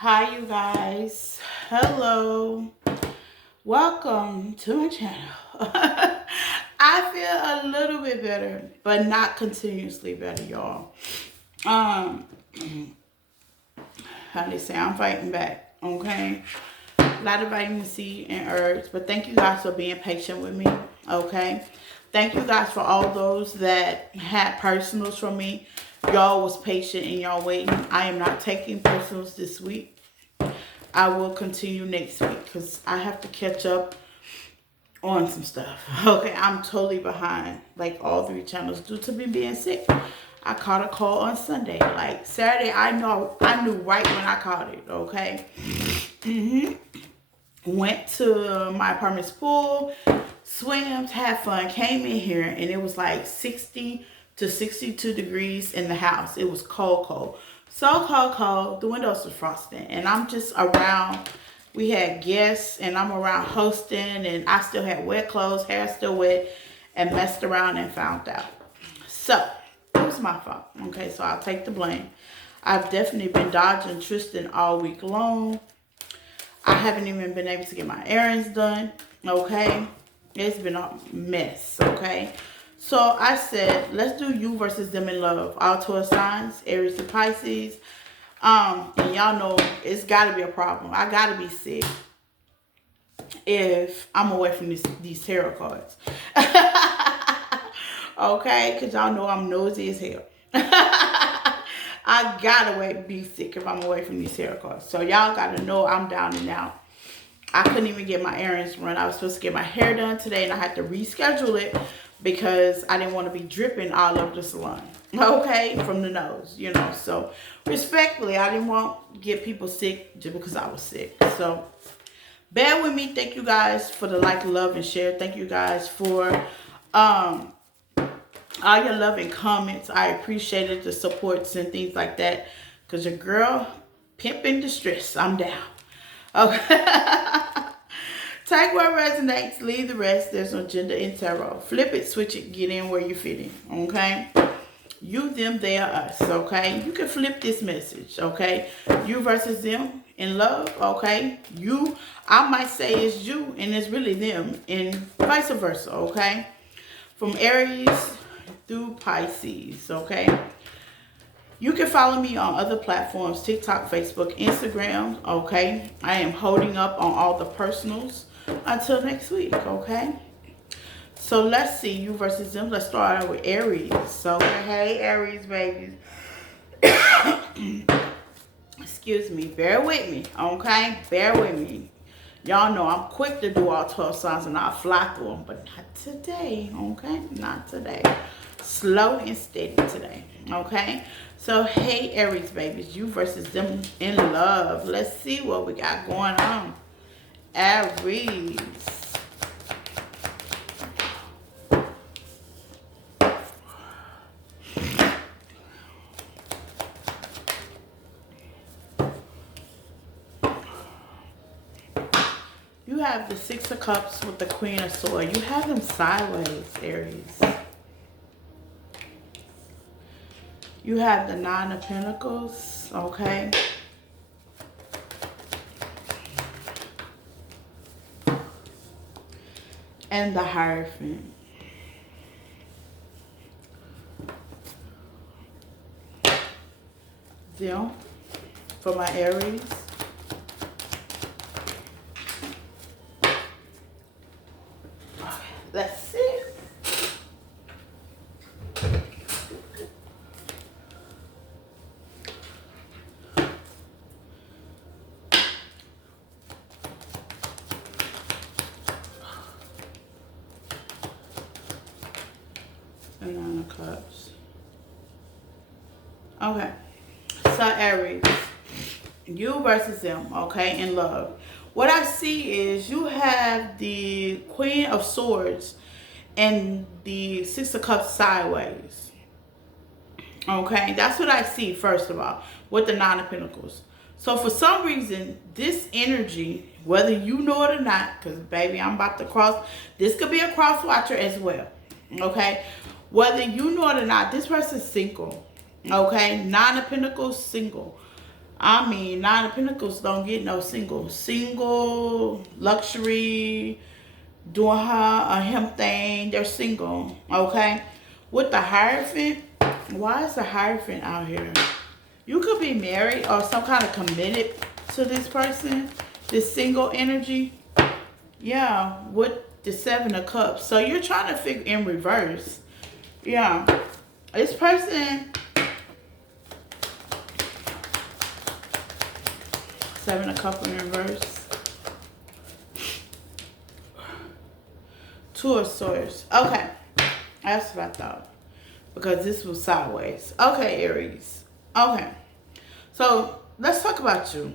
Hi, you guys. Hello. Welcome to my channel. I feel a little bit better, but not continuously better, y'all. Um, how they say, I'm fighting back, okay? A lot of vitamin C and herbs, but thank you guys for being patient with me, okay? Thank you guys for all those that had personals from me. Y'all was patient and y'all waiting. I am not taking personals this week. I will continue next week because I have to catch up on some stuff. Okay, I'm totally behind, like all three channels, due to me being sick. I caught a call on Sunday. Like Saturday, I knew right when I caught it. Okay, went to my apartment's pool, swams, had fun, came in here, and it was like 60 to 62 degrees in the house. It was cold, cold. So cold, cold. The windows were frosting. And I'm just around. We had guests, and I'm around hosting, and I still had wet clothes, hair still wet, and messed around and found out. So, it was my fault. Okay, so I'll take the blame. I've definitely been dodging Tristan all week long. I haven't even been able to get my errands done. Okay. It's been a mess. Okay. So I said, let's do you versus them in love. All 12 signs, Aries and Pisces. And y'all know it's gotta be a problem. I gotta be sick if I'm away from these tarot cards. Okay, because y'all know I'm nosy as hell. I gotta be sick if I'm away from these tarot cards. So y'all gotta know I'm down and out. I couldn't even get my errands run. I was supposed to get my hair done today, and I had to reschedule it because I didn't want to be dripping all over the salon. Okay, from the nose, So respectfully, I didn't want to get people sick just because I was sick. So bear with me. Thank you guys for the like, love, and share. Thank you guys for all your love and comments. I appreciated the supports and things like that. Because your girl, pimp in distress. I'm down. Okay. Take what resonates, leave the rest. There's no gender in tarot. Flip it, switch it, get in where you fit in. Okay? You, them, they are us. Okay? You can flip this message. Okay? You versus them in love. Okay? You, I might say it's you and it's really them, and vice versa. Okay? From Aries through Pisces. Okay? You can follow me on other platforms, TikTok, Facebook, Instagram, okay? I am holding up on all the personals until next week, okay? So let's see, you versus them. Let's start out with Aries. So, hey, Aries, babies. Excuse me. Bear with me, okay? Bear with me. Y'all know I'm quick to do all 12 signs and I'll fly through them, but not today, okay? Not today. Slow and steady today, okay? So, hey, Aries babies, you versus them in love. Let's see what we got going on. Aries. You have the Six of Cups with the Queen of Swords. You have them sideways, Aries. You have the Nine of Pentacles, okay? And the Hierophant. Them, for my Aries. Let's see. The Nine of Cups. Okay. So Aries, you versus them, okay, in love. What I see is you have the Queen of Swords and the Six of Cups sideways. Okay, that's what I see first of all with the Nine of Pentacles. So for some reason, this energy, whether you know it or not, because baby, I'm about to cross, this could be a cross watcher as well. Okay, whether you know it or not, this person's single. Okay, Nine of Pentacles, single. I mean, Nine of Pentacles don't get no single. Single, luxury, doing her or him thing. They're single, okay? With the Hierophant, why is the Hierophant out here? You could be married or some kind of committed to this person, this single energy. Yeah, with the Seven of Cups. So you're trying to figure in reverse. Yeah. This person, Seven of Cups in reverse. Two of Swords. Okay. That's what I thought. Because this was sideways. Okay, Aries. Okay. So let's talk about you.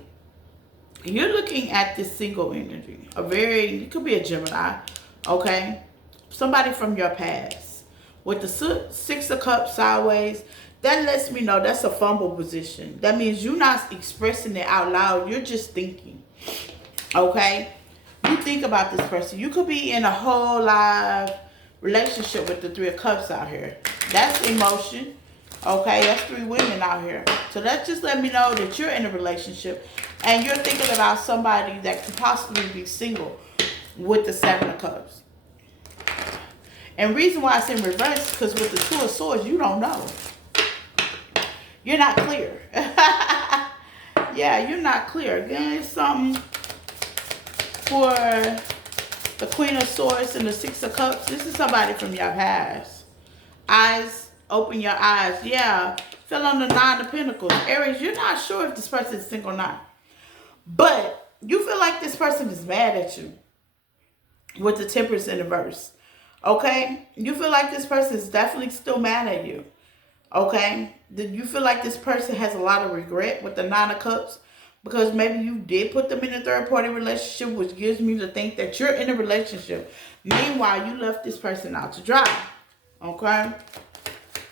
You're looking at this single energy. It could be a Gemini. Okay. Somebody from your past. With the Six of Cups sideways, that lets me know that's a fumble position. That means you're not expressing it out loud. You're just thinking. Okay. You think about this person. You could be in a whole live relationship with the Three of Cups out here. That's emotion. Okay, that's three women out here. So that just let me know that you're in a relationship and you're thinking about somebody that could possibly be single with the Seven of Cups. And reason why it's in reverse, because with the Two of Swords, you don't know. You're not clear. Yeah, you're not clear. Again, it's something for the Queen of Swords and the Six of Cups. This is somebody from your past. Eyes, open your eyes. Yeah, fell on the Nine of Pentacles. Aries, you're not sure if this person is single or not. But you feel like this person is mad at you with the Temperance in the verse. Okay? You feel like this person is definitely still mad at you. Okay? You feel like this person has a lot of regret with the Nine of Cups because maybe you did put them in a third-party relationship, which gives me to think that you're in a relationship. Meanwhile, you left this person out to dry. Okay?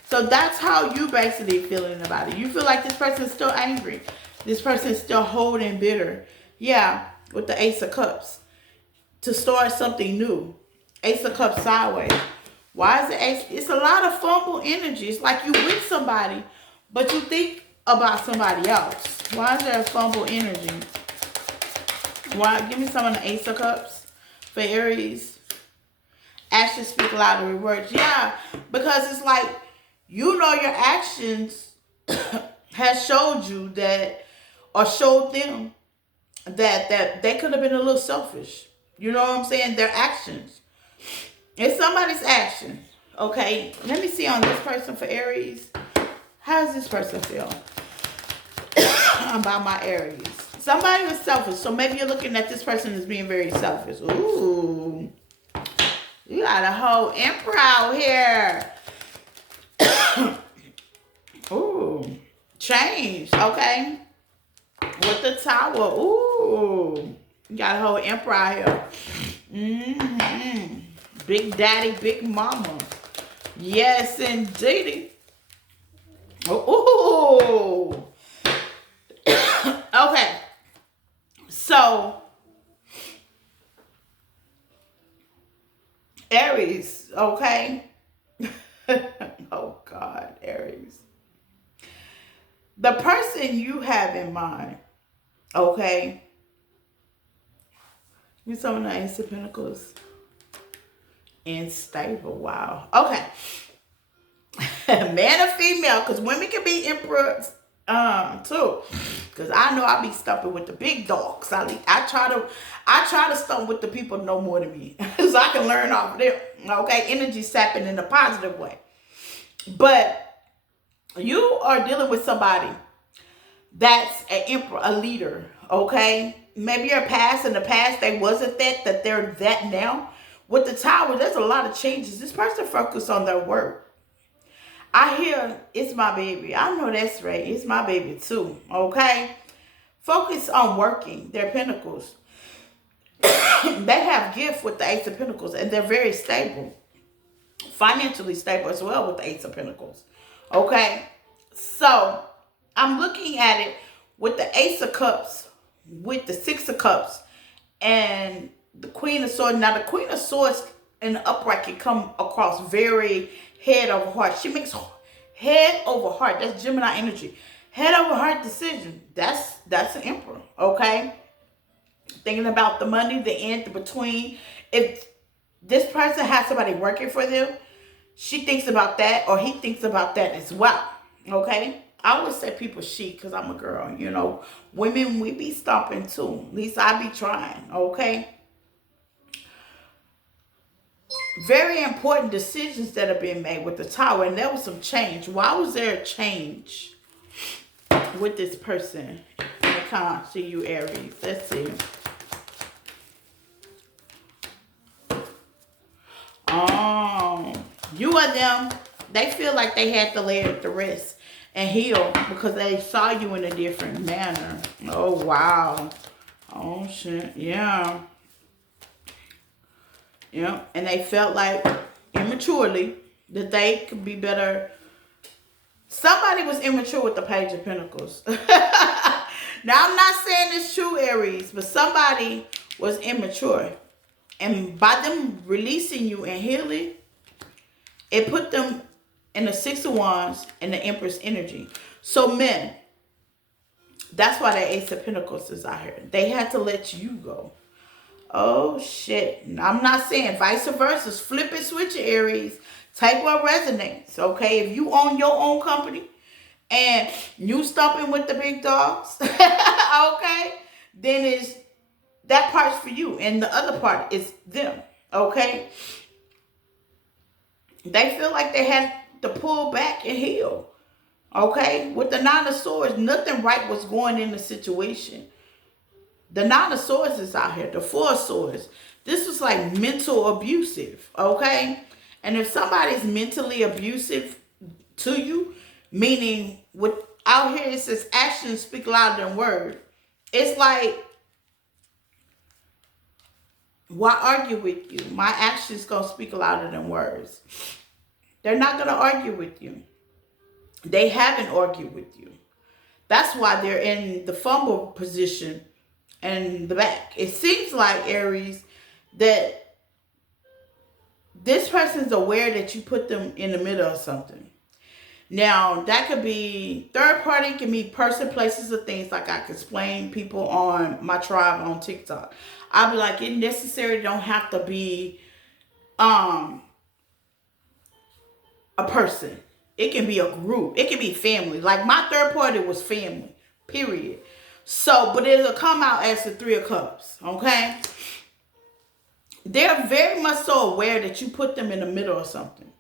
So that's how you basically feeling about it. You feel like this person is still angry. This person is still holding bitter. Yeah, with the Ace of Cups. To start something new. Ace of Cups sideways. Why is it Ace? It's a lot of fumble energy. It's like you with somebody, but you think about somebody else. Why is there a fumble energy? Why? Give me some of the Ace of Cups for Aries. Actions speak louder than words. Yeah, because it's like, you know, your actions has showed you that, or showed them that they could have been a little selfish. You know what I'm saying? Their actions. It's somebody's action. Okay, let me see on this person for Aries. How does this person feel about my Aries? Somebody was selfish, so maybe you're looking at this person as being very selfish. Ooh, you got a whole Emperor out here. Ooh, change. Okay, with the Tower. Ooh, you got a whole Emperor out here. Big Daddy, Big Mama. Yes, indeed. Ooh. Okay. So, Aries, okay? Oh, God, Aries. The person you have in mind, okay? You saw the Ace of Pentacles. Unstable. Wow. Okay. Man or female, because women can be emperors too. Because I know I be stumping with the big dogs. I try to stump with the people no more than me. So I can learn off of them. Okay. Energy sapping in a positive way. But you are dealing with somebody that's an emperor, a leader. Okay. Maybe your past, in the past they wasn't that they're that now. With the Tower, there's a lot of changes. This person focused on their work. I hear, it's my baby. I know that's right. It's my baby too. Okay? Focus on working their pentacles. They have gift with the Ace of Pentacles, and they're very stable. Financially stable as well with the Ace of Pentacles. Okay? So, I'm looking at it with the Ace of Cups, with the Six of Cups, and the Queen of Swords. Now, the Queen of Swords in the upright can come across very head over heart. She makes head over heart. That's Gemini energy. Head over heart decision. That's an emperor, okay? Thinking about the money, the end, the between. If this person has somebody working for them, she thinks about that or he thinks about that as well. Okay? I always say people she because I'm a girl, you know. Women, we be stomping too. At least I be trying, okay? Very important decisions that have been made with the tower, and there was some change. Why was there a change with this person? I can't see you, Aries. Let's see. Oh, you and them, they feel like they had to lay at the rest and heal because they saw you in a different manner. Oh, wow. Oh, shit. Yeah. Yeah. And they felt like immaturely that they could be better. Somebody was immature with the Page of Pentacles. Now, I'm not saying it's true, Aries, but somebody was immature. And by them releasing you and healing, it put them in the Six of Wands and the Empress energy. So men, that's why the Ace of Pentacles is out here. They had to let you go. Oh, shit. I'm not saying vice versa. Flip it, switch it, Aries. Take what resonates, okay? If you own your own company and you stomping with the big dogs, okay, then it's that part's for you. And the other part is them, okay? They feel like they had to pull back and heal, okay? With the Nine of Swords, nothing right was going in the situation. The Nine of Swords is out here. The Four of Swords. This was like mental abusive, okay? And if somebody's mentally abusive to you, meaning with out here it says actions speak louder than words. It's like, why argue with you? My actions gonna speak louder than words. They're not gonna argue with you. They haven't argued with you. That's why they're in the fumble position and the back. It seems like, Aries, that this person's aware that you put them in the middle of something. Now, that could be third party, can be person, places, or things, like I can explain people on my tribe on TikTok. I'll be like, it necessarily don't have to be a person. It can be a group. It can be family. Like my third party was family, period. So, but it'll come out as the Three of Cups, okay? They're very much so aware that you put them in the middle of something.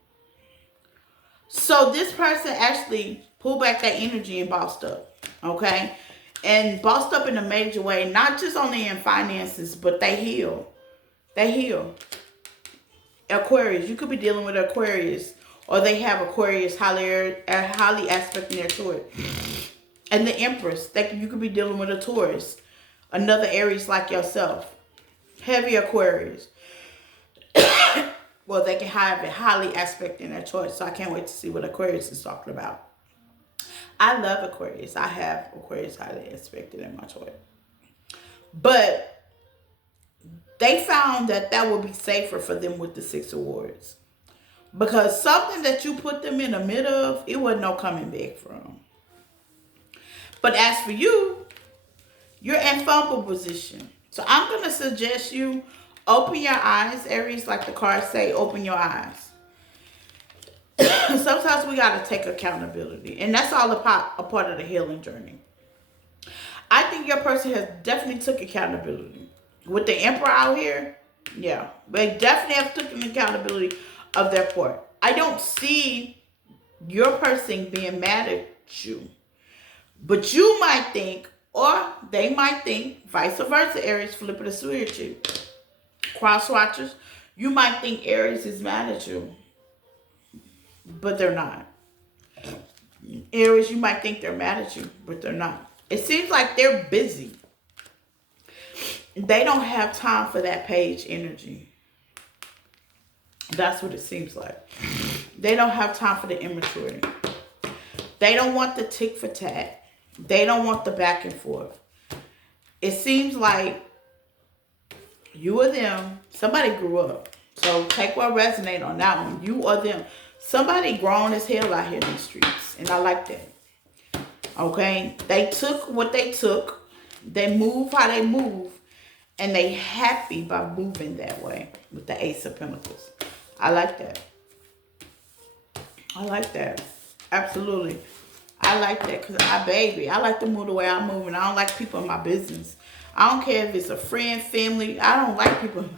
So this person actually pulled back that energy and bossed up, okay? And bossed up in a major way, not just only in finances, but they heal. They heal. Aquarius, you could be dealing with Aquarius, or they have Aquarius highly aspecting their chart. And the Empress, you could be dealing with a Taurus, another Aries like yourself, heavy Aquarius. Well, they can have a highly aspect in their chart, so I can't wait to see what Aquarius is talking about. I love Aquarius. I have Aquarius highly aspected in my chart. But they found that would be safer for them with the Six of Wands. Because something that you put them in the middle of, it wasn't no coming back from. But as for you, you're in fumble position. So I'm going to suggest you open your eyes, Aries, like the cards say, open your eyes. Sometimes we got to take accountability. And that's all a part of the healing journey. I think your person has definitely took accountability. With the Emperor out here, yeah. They definitely have taken accountability of their part. I don't see your person being mad at you. But you might think, or they might think, vice versa, Aries, flip it a switch. Cross watchers, you might think Aries is mad at you. But they're not. Aries, you might think they're mad at you, but they're not. It seems like they're busy. They don't have time for that Page energy. That's what it seems like. They don't have time for the immaturity. They don't want the tick for tat. They don't want the back and forth. It seems like you or them, somebody grew up. So take what resonates on that one. You or them. Somebody grown as hell out here in the streets. And I like that. Okay? They took what they took. They move how they move. And they happy by moving that way with the Ace of Pentacles. I like that. I like that. Absolutely. I like that because I like to move the way I move, and I don't like people in my business. I don't care if it's a friend, family. I don't like people.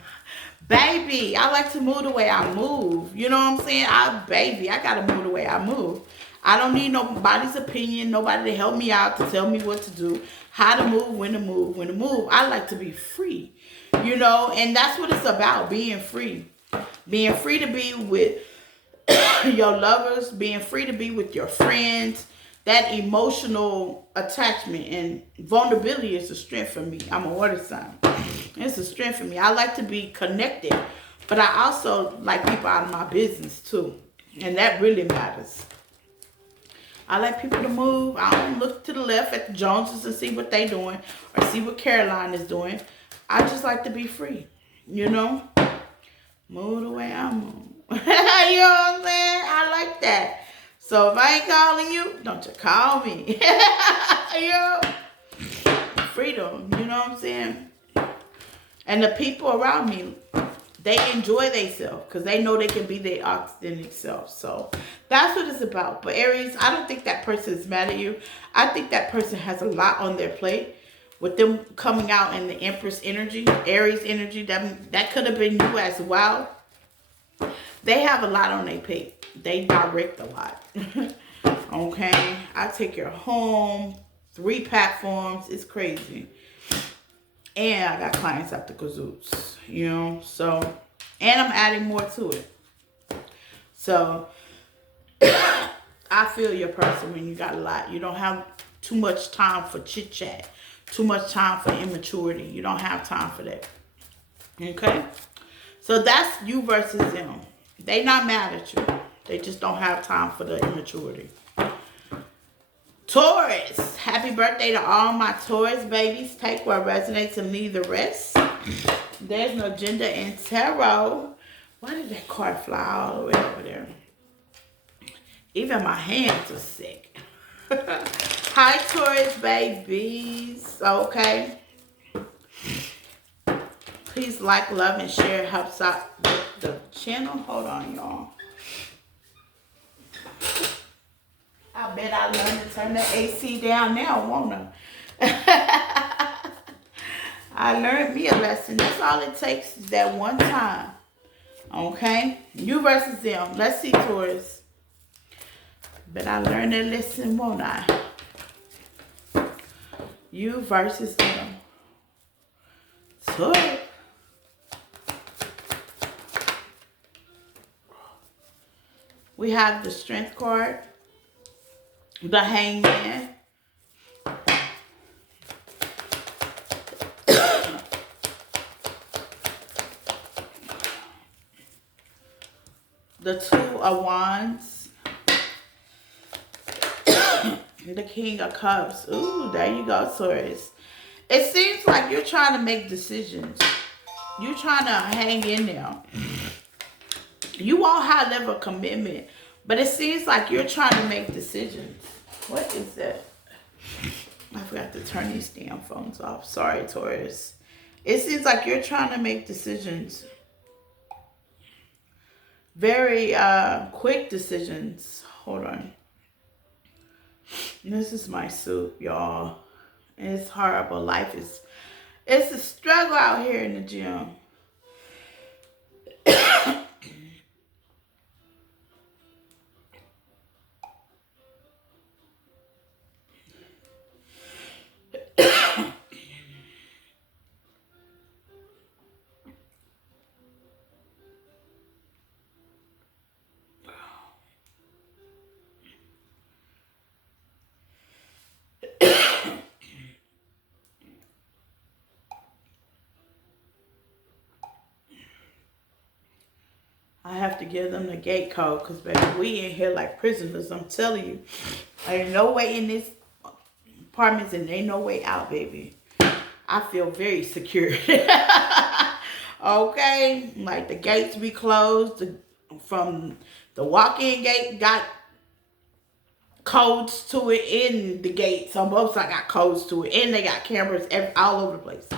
Baby, I like to move the way I move. You know what I'm saying? I got to move the way I move. I don't need nobody's opinion, nobody to help me out, to tell me what to do, how to move, when to move, when to move. I like to be free, you know, and that's what it's about, being free. Being free to be with your lovers, being free to be with your friends. That emotional attachment and vulnerability is a strength for me. I'm a water sign. It's a strength for me. I like to be connected, but I also like people out of my business too. And that really matters. I like people to move. I don't look to the left at the Joneses and see what they doing or see what Caroline is doing. I just like to be free, you know? Move the way I move. You know what I'm saying? I like that. So if I ain't calling you, don't you call me. You know? Freedom, you know what I'm saying? And the people around me, they enjoy themselves because they know they can be their authentic self. So that's what it's about. But Aries, I don't think that person is mad at you. I think that person has a lot on their plate. With them coming out in the Empress energy, Aries energy, that could have been you as well. They have a lot on their plate. They direct a lot. Okay? I take your home, 3 platforms. It's crazy. And I got clients at the Kazoots, you know, so, and I'm adding more to it. So, I feel your person when you got a lot. You don't have too much time for chit chat, too much time for immaturity. You don't have time for that. Okay? So that's you versus them. They not mad at you. They just don't have time for the immaturity. Taurus, happy birthday to all my Taurus babies. Take what resonates and leave the rest. There's no gender in tarot. Why did that card fly all the way over there? Even my hands are sick. Hi, Taurus babies. Okay. Please like, love, and share. It helps out the channel. Hold on, y'all. I bet I learned to turn the AC down now, won't I? I learned me a lesson. That's all it takes is that one time. Okay? You versus them. Let's see, Taurus. But I learned that lesson, won't I? You versus them. Taurus. We have the Strength card. The Hangman. The Two of Wands. The King of Cups. Ooh, there you go, Taurus. It seems like you're trying to make decisions. You're trying to hang in there. You want high level commitment, but it seems like you're trying to make decisions. What is that? I forgot to turn these damn phones off. Sorry, Taurus. It seems like you're trying to make decisions. Very quick decisions. Hold on. This is my soup, y'all. It's horrible. Life is, it's a struggle out here in the gym. I have to give them the gate code because, baby, we in here like prisoners. I'm telling you. Ain't no way in this apartment and ain't no way out, baby. I feel very secure. Okay? Like the gates be closed from the walk-in gate. Got codes to it in the gates on both sides. Got codes to it, and they got cameras all over the place.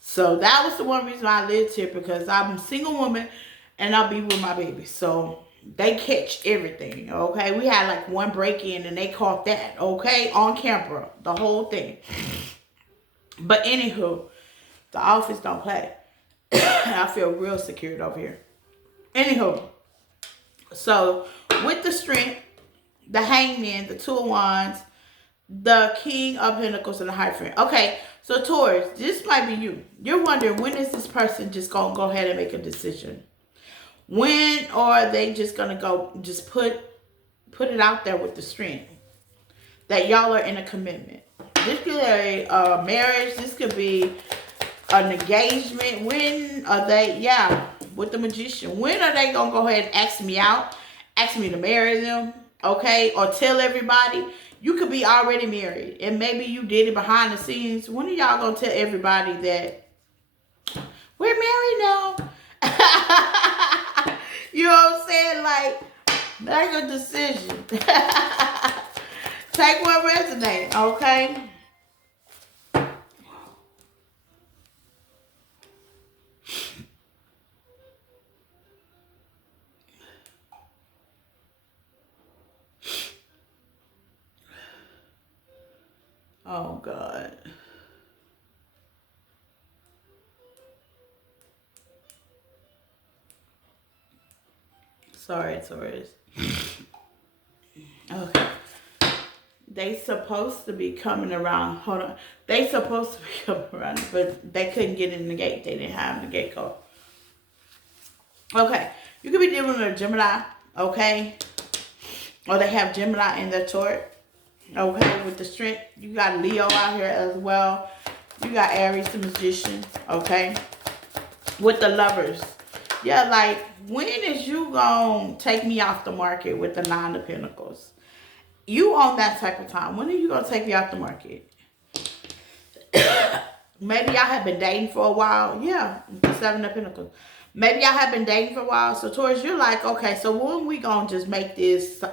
So that was the one reason I lived here, because I'm a single woman and I'll be with my baby. So they catch everything, okay? We had like one break in and they caught that, okay? On camera, the whole thing. But anywho, the office don't play. I feel real secured over here. Anywho, so with the strength, the hangman, the two of wands, the king of pentacles, and the Hierophant. Okay, so Taurus, this might be you. You're wondering, when is this person just gonna go ahead and make a decision? When are they just gonna go just put it out there with the strength that y'all are in a commitment? This could be a marriage. This could be an engagement. When are they? Yeah, with the Magician. When are they gonna go ahead and ask me out? Ask me to marry them? Okay, or tell everybody. You could be already married, and maybe you did it behind the scenes. When are y'all gonna tell everybody that we're married now? You know what I'm saying? Like, make a decision. Take what resonates, okay? Oh, God. Sorry, Taurus. Okay. They supposed to be coming around. Hold on. They supposed to be coming around, but they couldn't get in the gate. They didn't have the gate code. Okay. You could be dealing with a Gemini, okay? Or they have Gemini in their chart. Okay, with the strength. You got Leo out here as well. You got Aries, the Magician, okay? With the Lovers. Yeah, like, when is you gonna take me off the market with the Nine of Pentacles? You on that type of time. When are you gonna take me off the market? Maybe y'all have been dating for a while. Yeah, the Seven of Pentacles. Maybe y'all have been dating for a while. So Taurus, you're like, okay, so when we gonna just make this,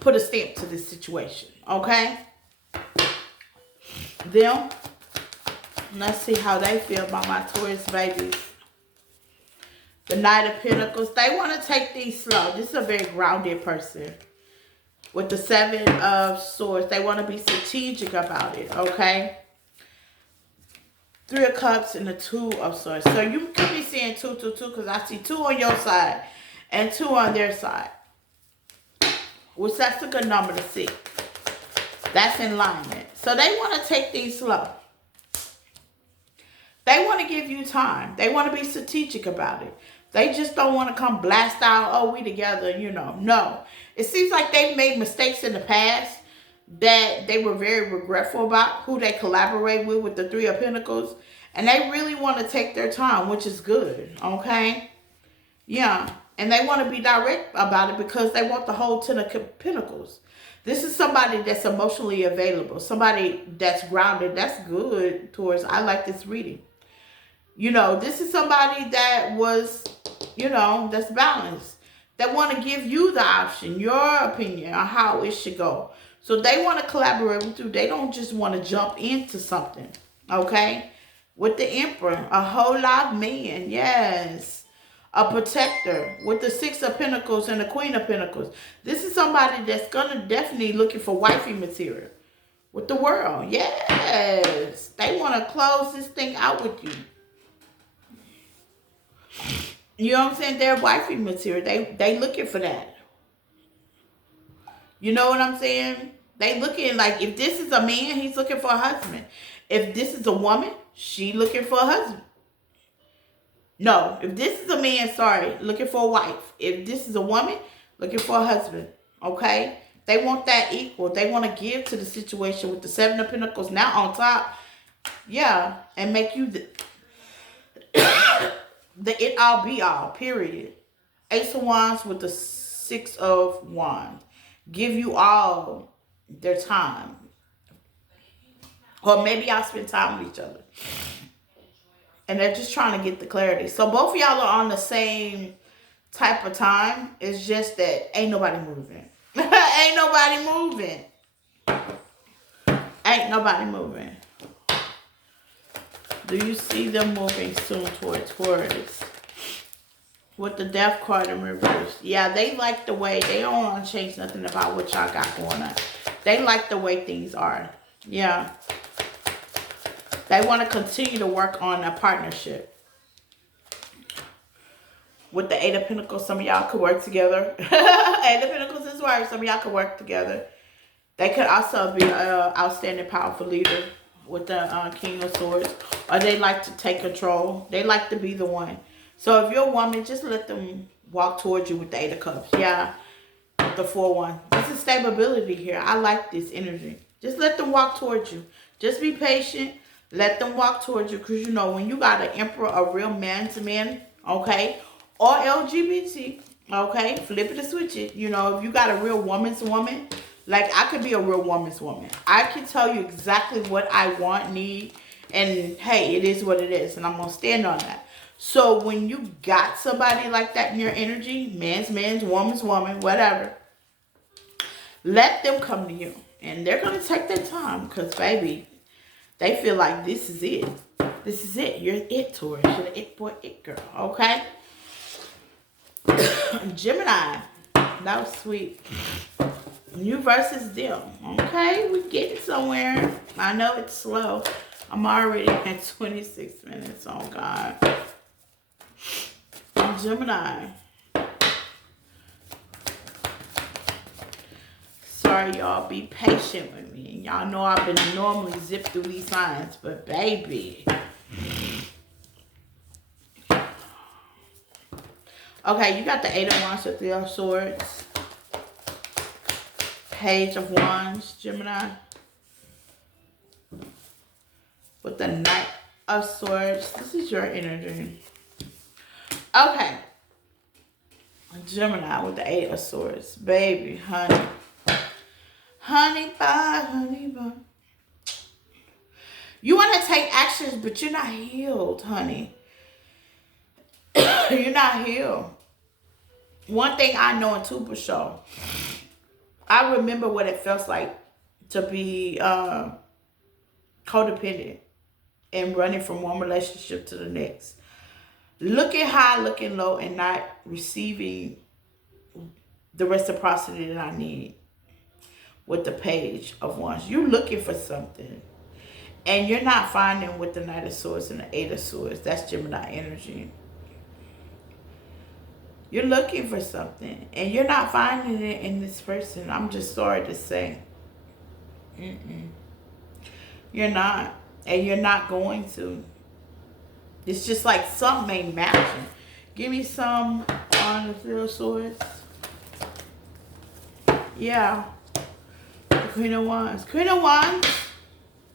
put a stamp to this situation, okay? Them, let's see how they feel about my Taurus babies. The Knight of Pentacles, they want to take these slow. This is a very grounded person. With the Seven of Swords, they want to be strategic about it, okay? Three of Cups and the Two of Swords. So you could be seeing 2, 2, 2, because I see 2 on your side and 2 on their side. Which that's a good number to see. That's in alignment. So they want to take things slow. They want to give you time. They want to be strategic about it. They just don't want to come blast out, oh, we together, you know. No. It seems like they've made mistakes in the past that they were very regretful about, who they collaborate with the Three of Pentacles. And they really want to take their time, which is good, okay? Yeah. And they want to be direct about it because they want the whole Ten of Pentacles. This is somebody that's emotionally available. Somebody that's grounded. That's good, Taurus. I like this reading. You know, this is somebody that was, you know, that's balanced. That want to give you the option, your opinion on how it should go. So they want to collaborate with you. They don't just want to jump into something, okay? With the Emperor, a whole lot of men, yes. A protector with the Six of Pentacles and the Queen of Pentacles. This is somebody that's going to definitely looking for wifey material. With the World, yes. They want to close this thing out with you. You know what I'm saying? They're wifey material. They looking for that. You know what I'm saying? They looking like, if this is a man, he's looking for a husband. If this is a woman, she looking for a husband. No, if this is a man, sorry, looking for a wife. If this is a woman, looking for a husband. Okay? They want that equal. They want to give to the situation with the Seven of Pentacles now on top. Yeah, and make you the it all be all, period. Ace of Wands with the Six of Wands. Give you all their time. Or maybe y'all spend time with each other. And they're just trying to get the clarity. So both of y'all are on the same type of time. It's just that ain't nobody moving. ain't nobody moving. Ain't nobody moving. Do you see them moving soon toward Taurus? With the death card in reverse. Yeah, they like the way, they don't want to change nothing about what y'all got going on. They like the way things are. Yeah. They want to continue to work on a partnership. With the Eight of Pentacles, some of y'all could work together. Eight of Pentacles is right. Some of y'all could work together. They could also be an outstanding, powerful leader with the King of Swords. Or they like to take control. They like to be the one. So if you're a woman, just let them walk towards you with the Eight of Cups. Yeah, the 4-1. This is stability here. I like this energy. Just let them walk towards you. Just be patient. Let them walk towards you. Because, you know, when you got an emperor, a real man-to-man, okay, or LGBT, okay, flip it and switch it. You know, if you got a real woman's woman, like I could be a real woman's woman. I can tell you exactly what I want, need, and hey, it is what it is. And I'm going to stand on that. So when you got somebody like that in your energy, man's, woman's woman, whatever, let them come to you. And they're going to take their time because, baby, they feel like this is it. This is it. You're it, Taurus. You're the it boy, it girl. Okay? Gemini. That was sweet. You versus them. Okay? We're getting somewhere. I know it's slow. I'm already at 26 minutes. Oh, God. Gemini. Sorry, y'all. Be patient with me. Y'all know I've been normally zip through these signs, but baby. Okay, you got the 8 of Wands, the 3 of Swords, Page of Wands, Gemini, with the Knight of Swords. This is your energy. Okay. Gemini with the 8 of Swords. Baby, honey. Honey pie, honey pie. You want to take actions, but you're not healed, honey. You're not healed. One thing I know in Tupa Show, I remember what it feels like to be codependent and running from one relationship to the next. Looking high, looking low, and not receiving the reciprocity that I need with the Page of Wands. You're looking for something, and you're not finding with the Knight of Swords and the 8 of Swords. That's Gemini energy. You're looking for something, and you're not finding it in this person. I'm just sorry to say. You're not, and you're not going to. It's just like something ain't matching. Give me some on the 3 of Swords. Yeah. The Queen of Wands. Queen of Wands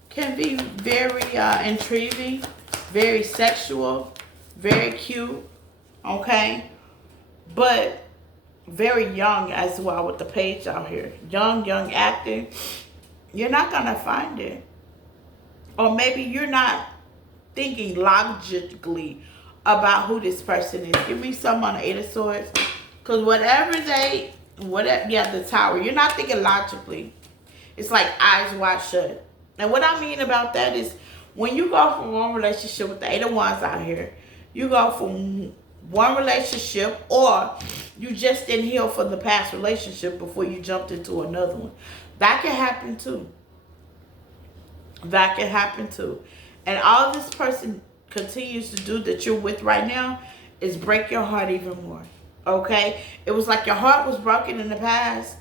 can be very intriguing, very sexual, very cute, okay? But very young as well with the Page out here. Young acting. You're not going to find it. Or maybe you're not thinking logically about who this person is. Give me some on the 8 of Swords. Because yeah, the Tower. You're not thinking logically. It's like eyes wide shut. And what I mean about that is when you go from one relationship with the 8 of Wands out here, you go from one relationship, or you just didn't heal from the past relationship before you jumped into another one. That can happen too. That can happen too. And all this person continues to do that you're with right now is break your heart even more. Okay? It was like your heart was broken in the past.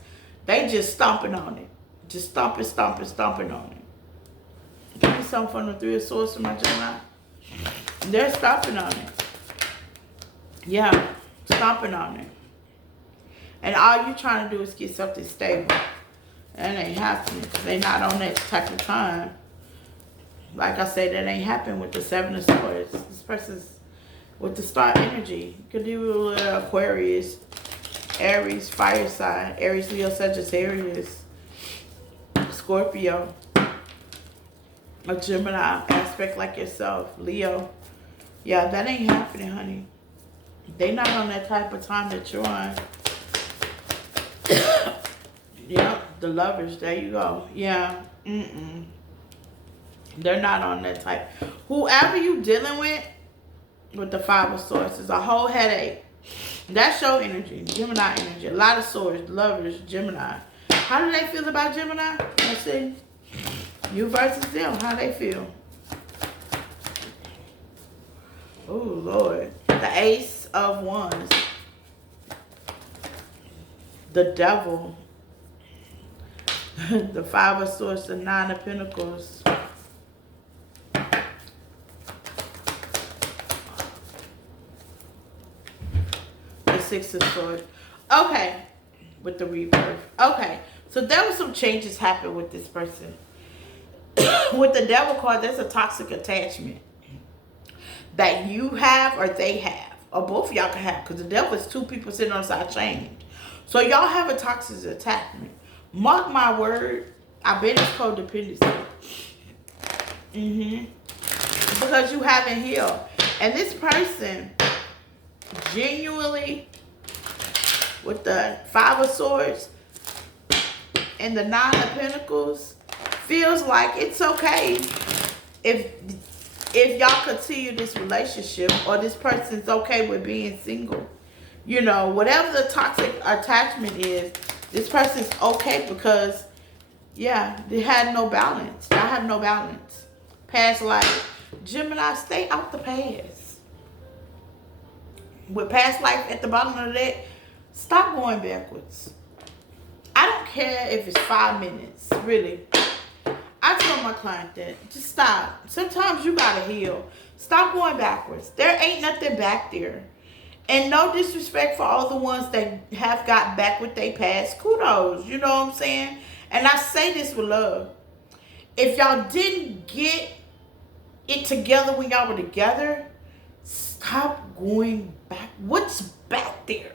They just stomping on it. Just stomping on it. Give me something from the 3 of Swords for my Gemini. They're stomping on it. Yeah, stomping on it. And all you're trying to do is get something stable. That ain't happening. They're not on that type of time. Like I said, that ain't happening with the 7 of Swords. This person's with the star energy. You could do Aquarius, Aries, fire sign, Aries, Leo, Sagittarius, Scorpio, a Gemini aspect like yourself, Leo. Yeah, that ain't happening, honey. They not on that type of time that you're on. Yep, the lovers. There you go. Yeah. Mm-mm. They're not on that type. Whoever you dealing with the Five of Swords is a whole headache. That's your energy, Gemini energy. A lot of swords, lovers, Gemini. How do they feel about Gemini? Let's see. You versus them. How they feel? Oh Lord, the Ace of Wands, the Devil, the Five of Swords, the Nine of Pentacles. Six of Swords. Okay. With the Rebirth. Okay. So there was some changes happen with this person. With the Devil card, there's a toxic attachment that you have or they have. Or both of y'all can have. Because the Devil is two people sitting on the side chained. So y'all have a toxic attachment. Mark my word. I bet it's codependency. Because you haven't healed. And this person genuinely, with the Five of Swords and the Nine of Pentacles, feels like it's okay if y'all continue this relationship, or this person's okay with being single. You know, whatever the toxic attachment is, this person's okay because, yeah, they had no balance. Y'all have no balance. Past life. Gemini, stay out the past. With past life at the bottom of the deck, stop going backwards. I don't care if it's 5 minutes, really. I tell my client that. Just stop. Sometimes you gotta heal. Stop going backwards. There ain't nothing back there. And no disrespect for all the ones that have got back with their past. Kudos. You know what I'm saying? And I say this with love. If y'all didn't get it together when y'all were together, stop going back. What's back there?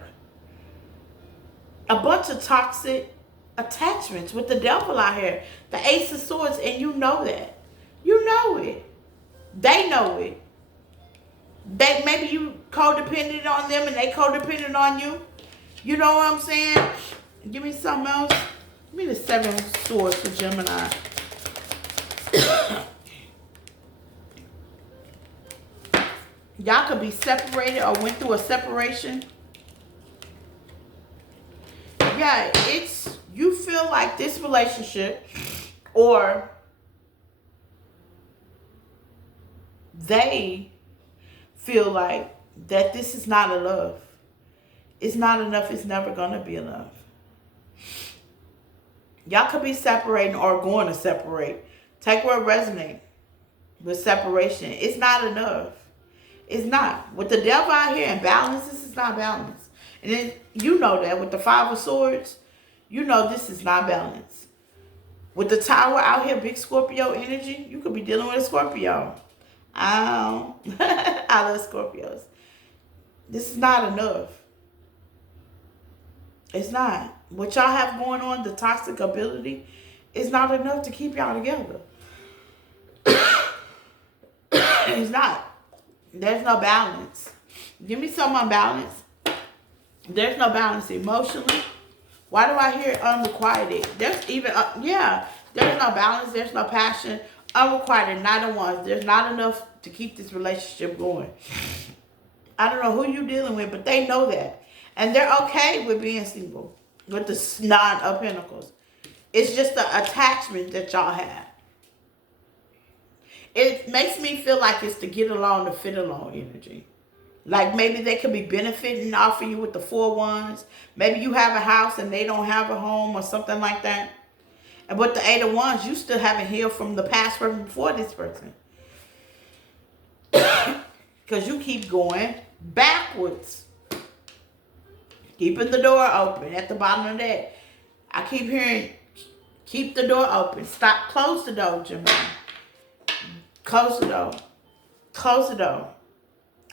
A bunch of toxic attachments with the Devil out here. The Ace of Swords, and you know that. You know it. They know it. They, maybe you codependent on them and they codependent on you. You know what I'm saying? Give me something else. Give me the Seven of Swords for Gemini. Y'all could be separated or went through a separation. Yeah, it's, you feel like this relationship, or they feel like that this is not enough. It's not enough. It's never going to be enough. Y'all could be separating or going to separate. Take what resonates with separation. It's not enough. It's not. With the Devil out here and balance, this is not balance. And then you know that with the Five of Swords, you know this is not balance. With the Tower out here, big Scorpio energy, you could be dealing with a Scorpio. I love Scorpios. This is not enough. It's not. What y'all have going on, the toxic ability, is not enough to keep y'all together. It's not. There's no balance. Give me some unbalance. There's no balance emotionally. Why do I hear unrequited? There's even, yeah, there's no balance. There's no passion. Unrequited, not the ones. There's not enough to keep this relationship going. I don't know who you're dealing with, but they know that. And they're okay with being single. With the Nine of Pentacles. It's just the attachment that y'all have. It makes me feel like it's the get along to fit along energy. Like maybe they could be benefiting off of you with the Four Wands. Maybe you have a house and they don't have a home or something like that. And with the Eight of Wands, you still haven't healed from the past person before this person. Because you keep going backwards. Keeping the door open at the bottom of that. I keep hearing, keep the door open. Stop, close the door, Gemini. Close the door. Close the door.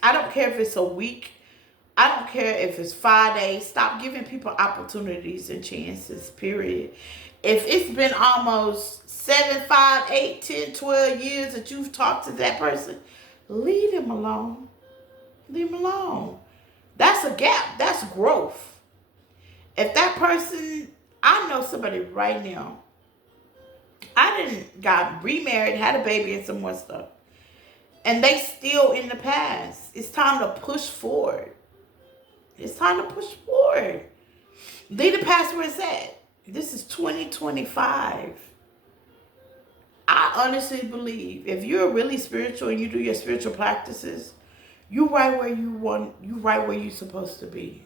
I don't care if it's a week. I don't care if it's 5 days. Stop giving people opportunities and chances, period. If it's been almost 7, 5, 8, 10, 12 years that you've talked to that person, leave them alone. Leave them alone. That's a gap. That's growth. If that person, I know somebody right now. I didn't got remarried, had a baby, and some more stuff. And they still in the past. It's time to push forward. It's time to push forward. Leave the past where it's at. This is 2025. I honestly believe if you're really spiritual and you do your spiritual practices, you right where you right where you're supposed to be.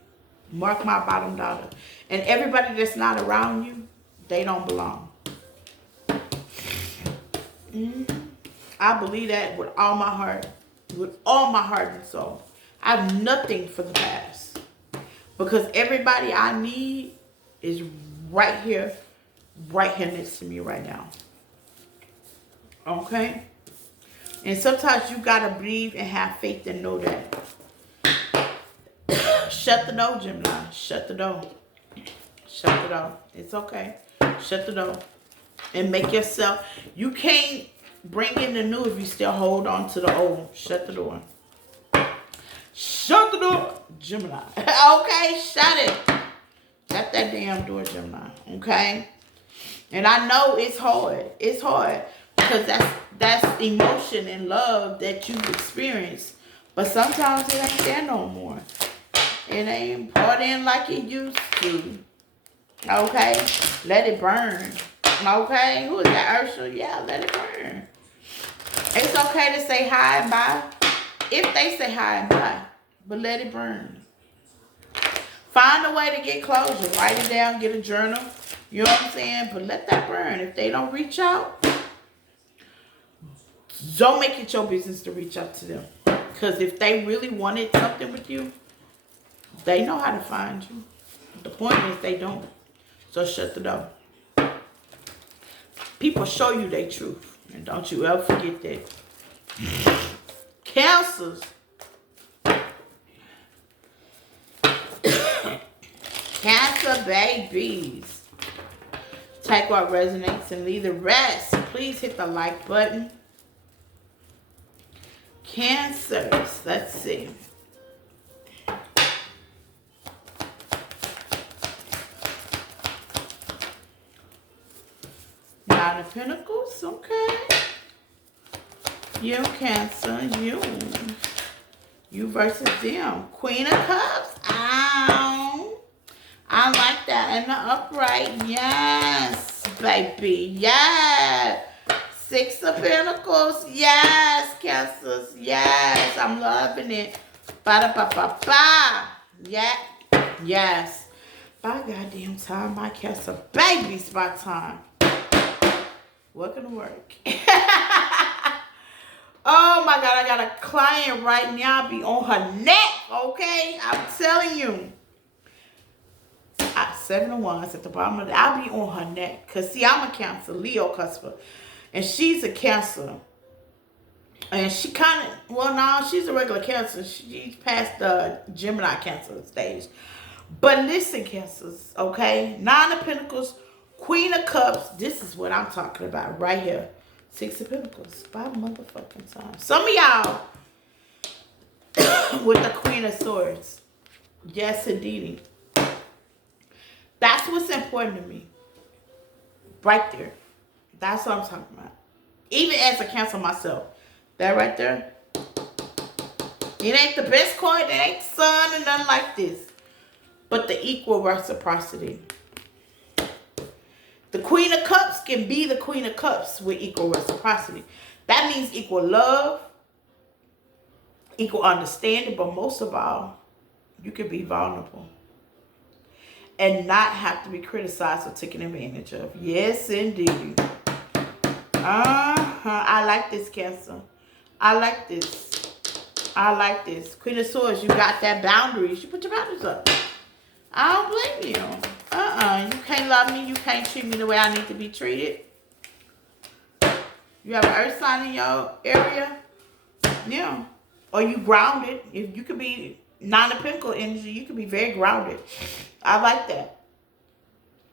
Mark my bottom dollar. And everybody that's not around you, they don't belong. I believe that with all my heart. With all my heart and soul. I have nothing for the past. Because everybody I need is right here next to me right now. Okay? And sometimes you gotta believe and have faith and know that. Shut the door, Gemini. Shut the door. Shut the door. It's okay. Shut the door. And make yourself. You can't bring in the new if you still hold on to the old. Shut the door. Shut the door, Gemini. Okay, shut it. Shut that damn door, Gemini. Okay? And I know it's hard. It's hard. Because that's emotion and love that you've experienced. But sometimes it ain't there no more. It ain't partying like it used to. Okay? Let it burn. Okay? Who is that, Ursula? Yeah, let it burn. It's okay to say hi and bye. If they say hi and bye. But let it burn. Find a way to get closure. Write it down. Get a journal. You know what I'm saying? But let that burn. If they don't reach out, don't make it your business to reach out to them. Because if they really wanted something with you, they know how to find you. The point is they don't. So shut the door. People show you their truth. And don't you ever forget that. Cancers. Cancer babies. Take what resonates and leave the rest. Please hit the like button. Cancers. Let's see. Nine of Pentacles. Okay. You, Cancer. You versus them. Queen of Cups. Ow. I like that. And the upright. Yes, baby. Yes. Six of Pentacles. Yes, Cancers. Yes. I'm loving it. Ba-da-ba-ba-ba. Yeah. Yes. By goddamn time, my Cancer babies by time. Welcome to work. Oh my God, I got a client right now. Be on her neck, okay? I'm telling you. 7 of Wands at the bottom of the, I'll be on her neck. Because, see, I'm a Cancer, Leo cusper. And she's a Cancer. And she kind of, well, no, she's a regular Cancer. She's past the Gemini Cancer stage. But listen, Cancers, okay? 9 of Pentacles, Queen of Cups. This is what I'm talking about right here. 6 of Pentacles. 5 motherfucking times. Some of y'all with the Queen of Swords. Yes, indeed. That's what's important to me. Right there. That's what I'm talking about. Even as a Cancer myself. That right there. It ain't the best card. It ain't the sun and nothing like this. But the equal reciprocity. The Queen of Cups can be the Queen of Cups with equal reciprocity. That means equal love, equal understanding, but most of all, you can be vulnerable and not have to be criticized or taken advantage of. Yes, indeed. I like this, Cancer. I like this. I like this. Queen of Swords, you got that boundaries. You put your boundaries up. I don't blame you. You can't love me. You can't treat me the way I need to be treated. You have an earth sign in your area. Yeah. Or you grounded. If you could be 9 of Pentacles energy, you could be very grounded. I like that.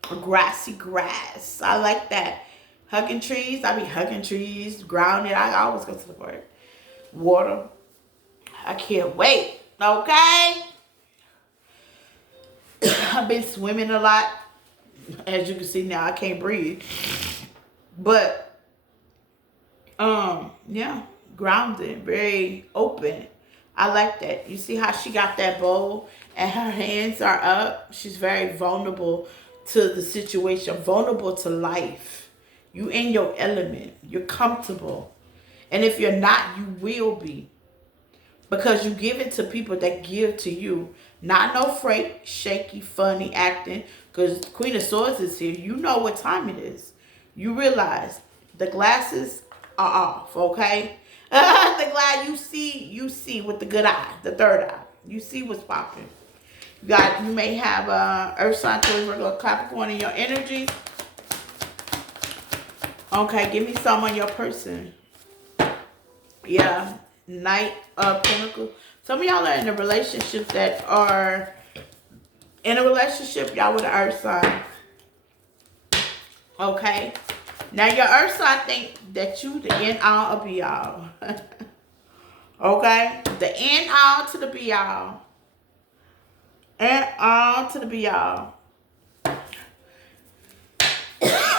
Grassy grass. I like that. Hugging trees. I be hugging trees. Grounded. I always go to the park. Water. I can't wait. Okay? I've been swimming a lot. As you can see now, I can't breathe. But yeah, grounded, very open. I like that. You see how she got that bowl and her hands are up? She's very vulnerable to the situation, vulnerable to life. You in your element. You're comfortable. And if you're not, you will be. Because you give it to people that give to you. Not no fake, shaky, funny acting. Because Queen of Swords is here. You know what time it is. You realize the glasses are off, okay? The glass you see with the good eye, the third eye. You see what's popping. You may have Earth sign, Taurus, Virgo, Capricorn in your energy. Okay, give me some on your person. Yeah, Knight of Pentacles. Some of y'all are in a relationship that are in a relationship, y'all with an Earth sign. Okay. Now your Earth sign think that you the end all of be all. Okay? The end all to the be all. And all to the be all.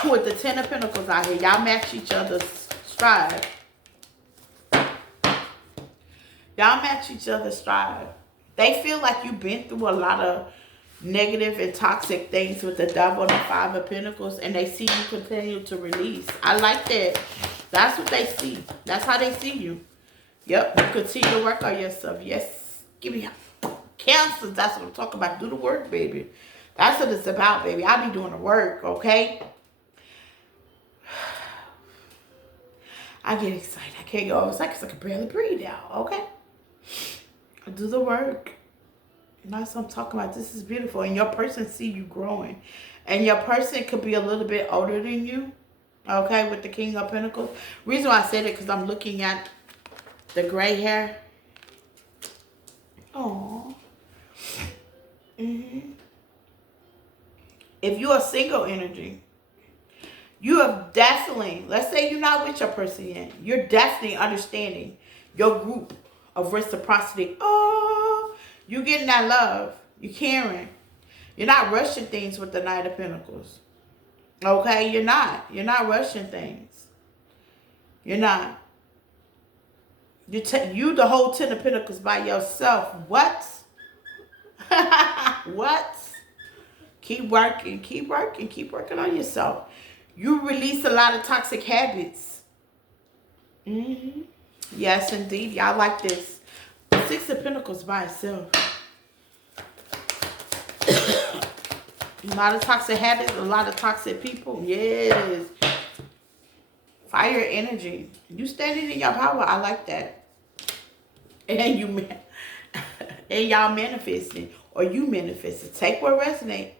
With the Ten of Pentacles out here. Y'all match each other's stride. Y'all match each other's stride. They feel like you've been through a lot of negative and toxic things with the Devil and the Five of Pentacles, and they see you continue to release. I like that. That's what they see. That's how they see you. Yep, you continue to work on yourself. Yes, give me Cancer. That's what I'm talking about. Do the work, baby. That's what it's about, baby. I be doing the work, okay? I get excited. I can't go. It's like I can barely breathe out, okay? Do the work. That's what I'm talking about. This is beautiful. And your person see you growing. And your person could be a little bit older than you. Okay, with the King of Pentacles. Reason why I said it, because I'm looking at the gray hair. Aww. If you're a single energy, you have definitely, let's say you're not with your person yet, you're definitely understanding your group of reciprocity. Oh, you getting that love. You caring. You're not rushing things with the Knight of Pentacles. Okay, you're not. You're not rushing things. You're not. You the whole Ten of Pentacles by yourself. What? What? Keep working. Keep working. Keep working on yourself. You release a lot of toxic habits. Yes, indeed. Y'all like this. Six of Pentacles by itself. A lot of toxic habits, a lot of toxic people. Yes. Fire energy. You standing in your power. I like that. And y'all manifesting. Or you manifesting. Take what resonates.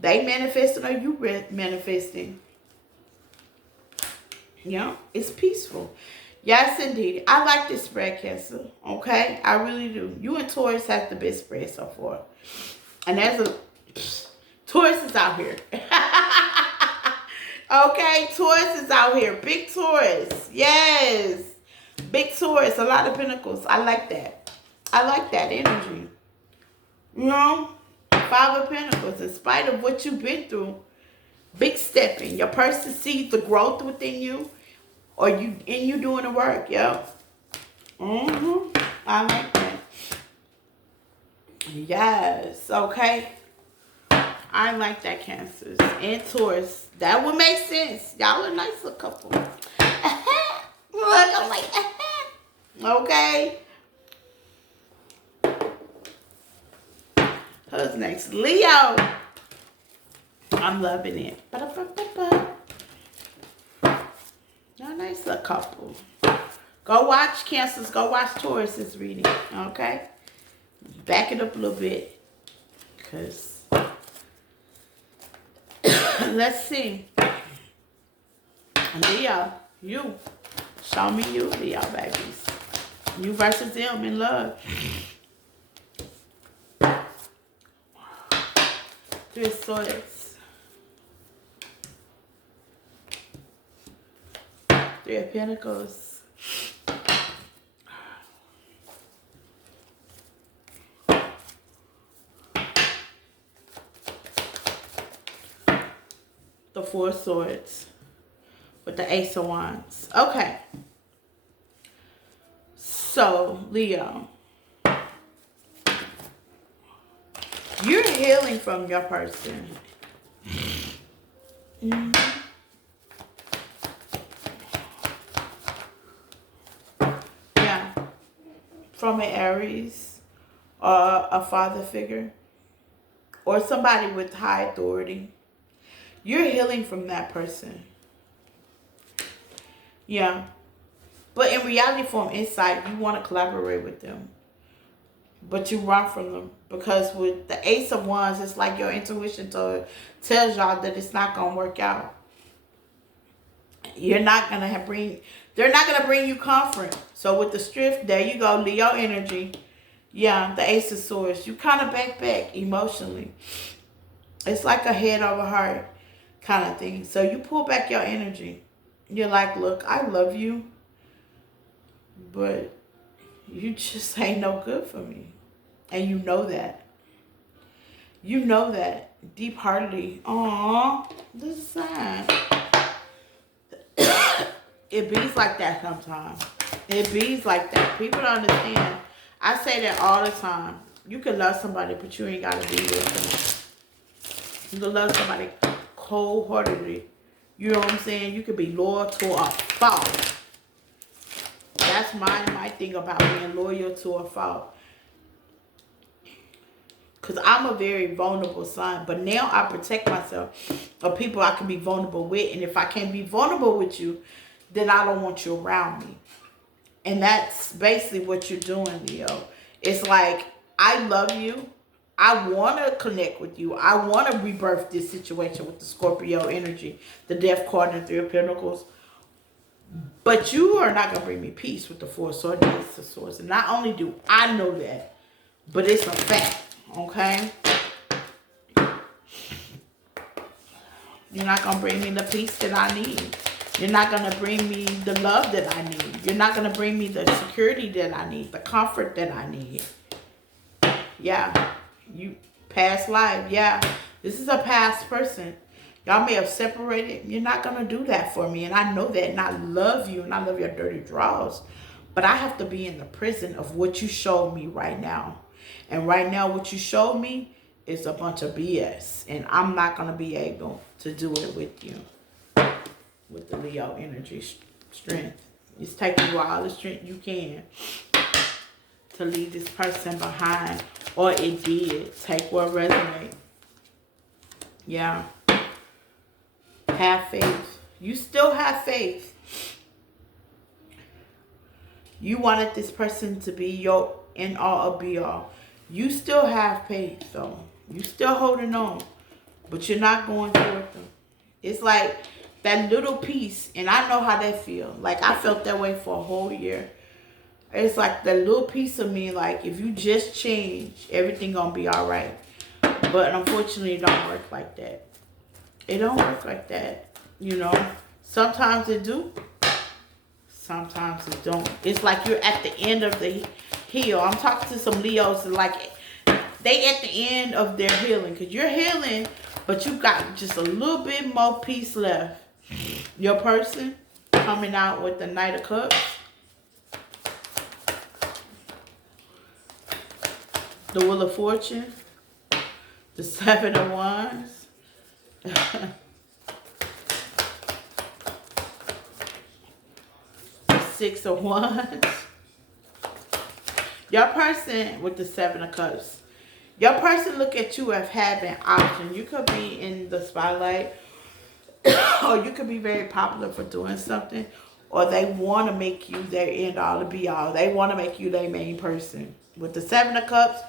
They manifesting or you manifesting. Yeah, it's peaceful. Yes, indeed. I like this spread, Cancer. Okay? I really do. You and Taurus have the best spread so far. And there's a... Taurus is out here. Okay? Taurus is out here. Big Taurus. Yes. Big Taurus. A lot of Pentacles. I like that. I like that energy. You know? Five of Pentacles. In spite of what you've been through, big stepping. Your person sees the growth within you. Or you doing the work. Yep. I like that. Yes. Okay. I like that, Cancers. And Taurus. That would make sense. Y'all a nice little couple. Look, I'm like, okay. Who's next? Leo. I'm loving it. A nice little couple. Go watch Cancers. Go watch Taurus's reading. Okay? Back it up a little bit. Because let's see. Leo, you. Show me you, Leo, babies. You versus them in love. Three of Swords. Three of Pentacles. the Four of Swords with the Ace of Wands. Okay. So, Leo, you're healing from your person. Yeah. From an Aries or a father figure or somebody with high authority. You're healing from that person. Yeah. But in reality, from inside, you want to collaborate with them. But you run from them. Because with the Ace of Wands, it's like your intuition tells y'all that it's not going to work out. You're not going to they're not going to bring you comfort. So with the Strength, there you go, Leo energy. Yeah, the Ace of Swords. You kind of back emotionally. It's like a head over heart kind of thing. So you pull back your energy. You're like, look, I love you, but you just ain't no good for me. And you know that. You know that deep-heartedly. Aww, this is sad. It bees like that sometimes. It bees like that. People don't understand. I say that all the time. You can love somebody, but you ain't got to be with them. You can love somebody cold-heartedly. You know what I'm saying? You could be loyal to a fault. That's my thing about being loyal to a fault. Because I'm a very vulnerable son. But now I protect myself of people I can be vulnerable with. And if I can't be vulnerable with you, then I don't want you around me. And that's basically what you're doing, Leo. It's like, I love you. I want to connect with you. I want to rebirth this situation with the Scorpio energy, the Death card and Three of Pentacles. But you are not going to bring me peace with the Four of Swords and Ace of Swords. And not only do I know that, but it's a fact, okay? You're not going to bring me the peace that I need. You're not going to bring me the love that I need. You're not going to bring me the security that I need, the comfort that I need. Yeah. You past life, yeah. This is a past person. Y'all may have separated. You're not going to do that for me. And I know that. And I love you. And I love your dirty draws. But I have to be in the prison of what you showed me right now. And right now, what you showed me is a bunch of BS. And I'm not going to be able to do it with you. With the Leo energy strength. It's taking you all the strength you can to leave this person behind. Or it did. Take what resonates. Yeah. Have faith. You still have faith. You wanted this person to be your end all or be all. You still have faith though. You still holding on. But you're not going toward them. It's like that little piece. And I know how that feels. Like I felt that way for a whole year. It's like the little piece of me, like, if you just change, everything gonna be all right. But unfortunately, it don't work like that. It don't work like that, you know. Sometimes it do. Sometimes it don't. It's like you're at the end of the hill. I'm talking to some Leos, like, they at the end of their healing. Because you're healing, but you got just a little bit more peace left. Your person coming out with the Knight of Cups. The Wheel of Fortune, the Seven of Wands, the Six of Wands. Your person with the Seven of Cups. Your person look at you as having options. You could be in the spotlight, or you could be very popular for doing something, or they want to make you their end all to be all. They want to make you their main person. With the Seven of Cups,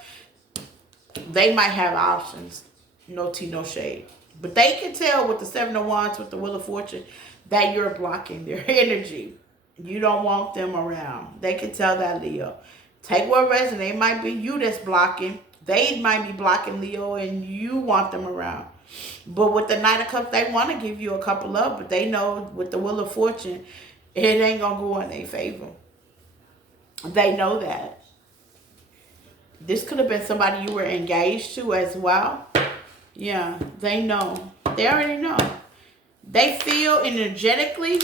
they might have options. No tea, no shade. But they can tell with the Seven of Wands, with the Wheel of Fortune, that you're blocking their energy. You don't want them around. They can tell that, Leo. Take what resonates. It might be you that's blocking. They might be blocking Leo and you want them around. But with the Knight of Cups, they want to give you a couple of, but they know with the Wheel of Fortune, it ain't going to go in their favor. They know that. This could have been somebody you were engaged to as well. Yeah, they know. They already know. They feel energetically,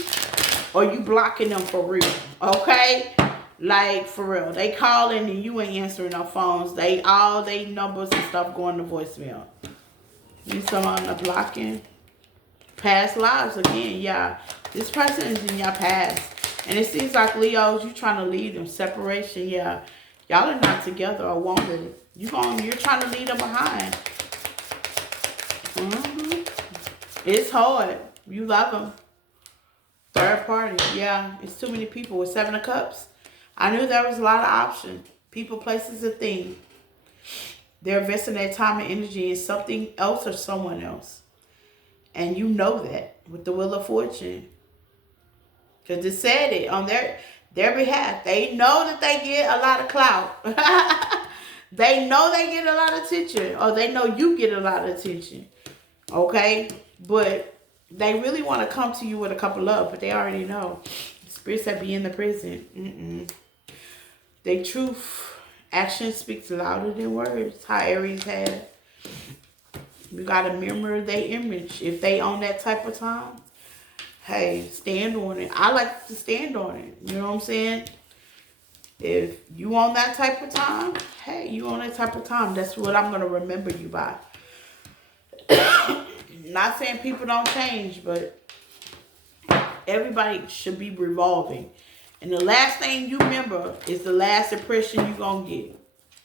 or you blocking them for real. Okay? Like, for real. They calling and you ain't answering no phones. All they numbers and stuff going to voicemail. You someone blocking. Past lives again, yeah. This person is in your past. And it seems like Leos, you trying to lead them. Separation, yeah. Y'all are not together or wanted. You're trying to leave them behind. It's hard. You love them. Third party, yeah. It's too many people with 7 of Cups. I knew there was a lot of options. People, places, and things. They're investing their time and energy in something else or someone else. And you know that with the Wheel of Fortune. Because it said it on their behalf. They know that they get a lot of clout. They know they get a lot of attention. Or they know you get a lot of attention. Okay? But they really want to come to you with a couple of, but they already know. Spirit said be in the present. Their truth, action speaks louder than words. How Aries had. You got to mirror their image. If they on that type of time, hey, stand on it. I like to stand on it. You know what I'm saying? If you on that type of time, hey, you on that type of time. That's what I'm going to remember you by. Not saying people don't change, but everybody should be revolving. And the last thing you remember is the last impression you're going to get.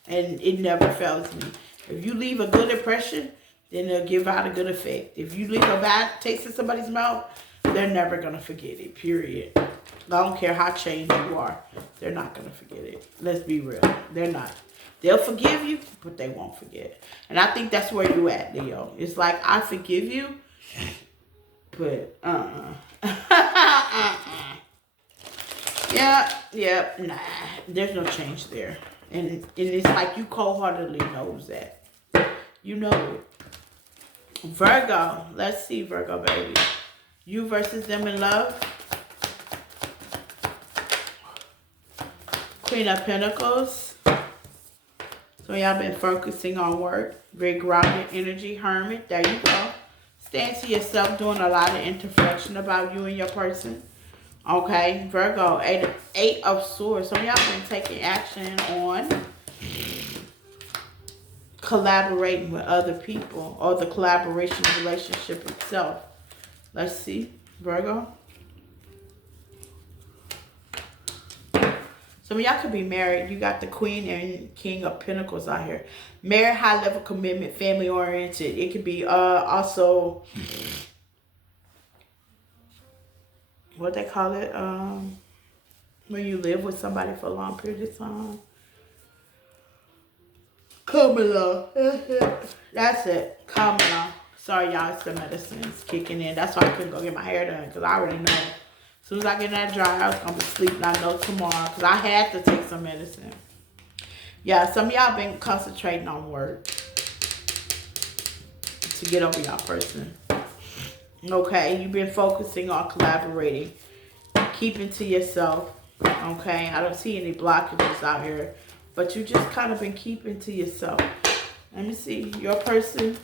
And it never fails me. If you leave a good impression, then they'll give out a good effect. If you leave a bad taste in somebody's mouth, they're never going to forget it, period. I don't care how changed you are. They're not going to forget it. Let's be real. They're not. They'll forgive you, but they won't forget. And I think that's where you at, Leo. It's like, I forgive you, but Yeah, nah. There's no change there. And it's like you cold-heartedly knows that. You know it. Virgo. Let's see, Virgo, baby. You versus them in love. Queen of Pentacles. So y'all been focusing on work. Very grounded energy. Hermit. There you go. Stand to yourself, doing a lot of introspection about you and your person. Okay, Virgo, eight of Swords. So y'all been taking action on collaborating with other people or the collaboration relationship itself. Let's see, Virgo. Some of y'all could be married. You got the Queen and King of Pentacles out here. Married, high level commitment, family oriented. It could be also what they call it, when you live with somebody for a long period of time. Kamala. That's it. Kamala. Sorry, y'all. It's the medicines kicking in. That's why I couldn't go get my hair done, because I already know. As soon as I get that dry, I was going to be sleeping. I know tomorrow, because I had to take some medicine. Yeah, some of y'all been concentrating on work to get over y'all person. Okay, you've been focusing on collaborating, keeping to yourself. Okay, I don't see any blockages out here, but you just kind of been keeping to yourself. Let me see, your person,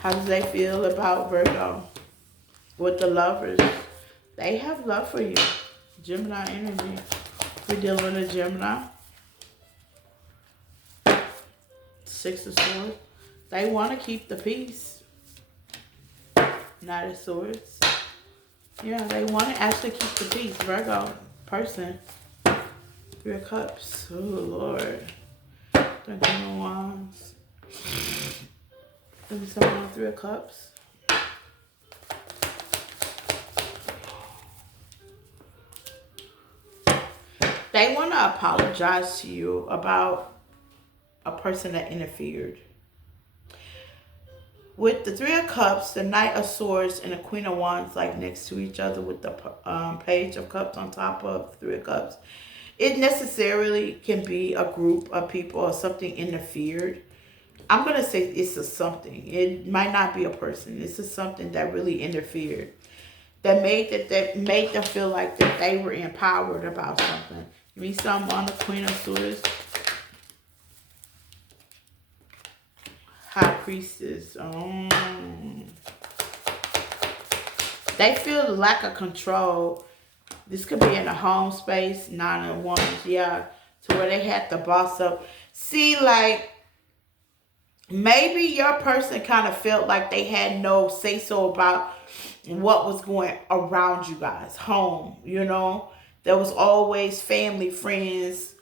how does they feel about Virgo? With the Lovers, they have love for you. Gemini energy. We're dealing with a Gemini. 6 of Swords. They want to keep the peace. Knight of Swords. Yeah, they want to actually keep the peace. Virgo person. 3 of Cups. Oh, Lord. The King of Wands. Let me see on 3 of Cups. They want to apologize to you about a person that interfered. With the 3 of Cups, the Knight of Swords, and the Queen of Wands like next to each other with the Page of Cups on top of the 3 of Cups, it necessarily can be a group of people or something interfered. I'm going to say it's a something. It might not be a person. It's a something that really interfered. That made them feel like that they were empowered about something. Give me some on the Queen of Swords. High Priestess. They feel the lack of control. This could be in a home space, 9 of Wands, yeah, to where they have to boss up. See, like, maybe your person kind of felt like they had no say-so about what was going around you guys, home, you know. There was always family, friends,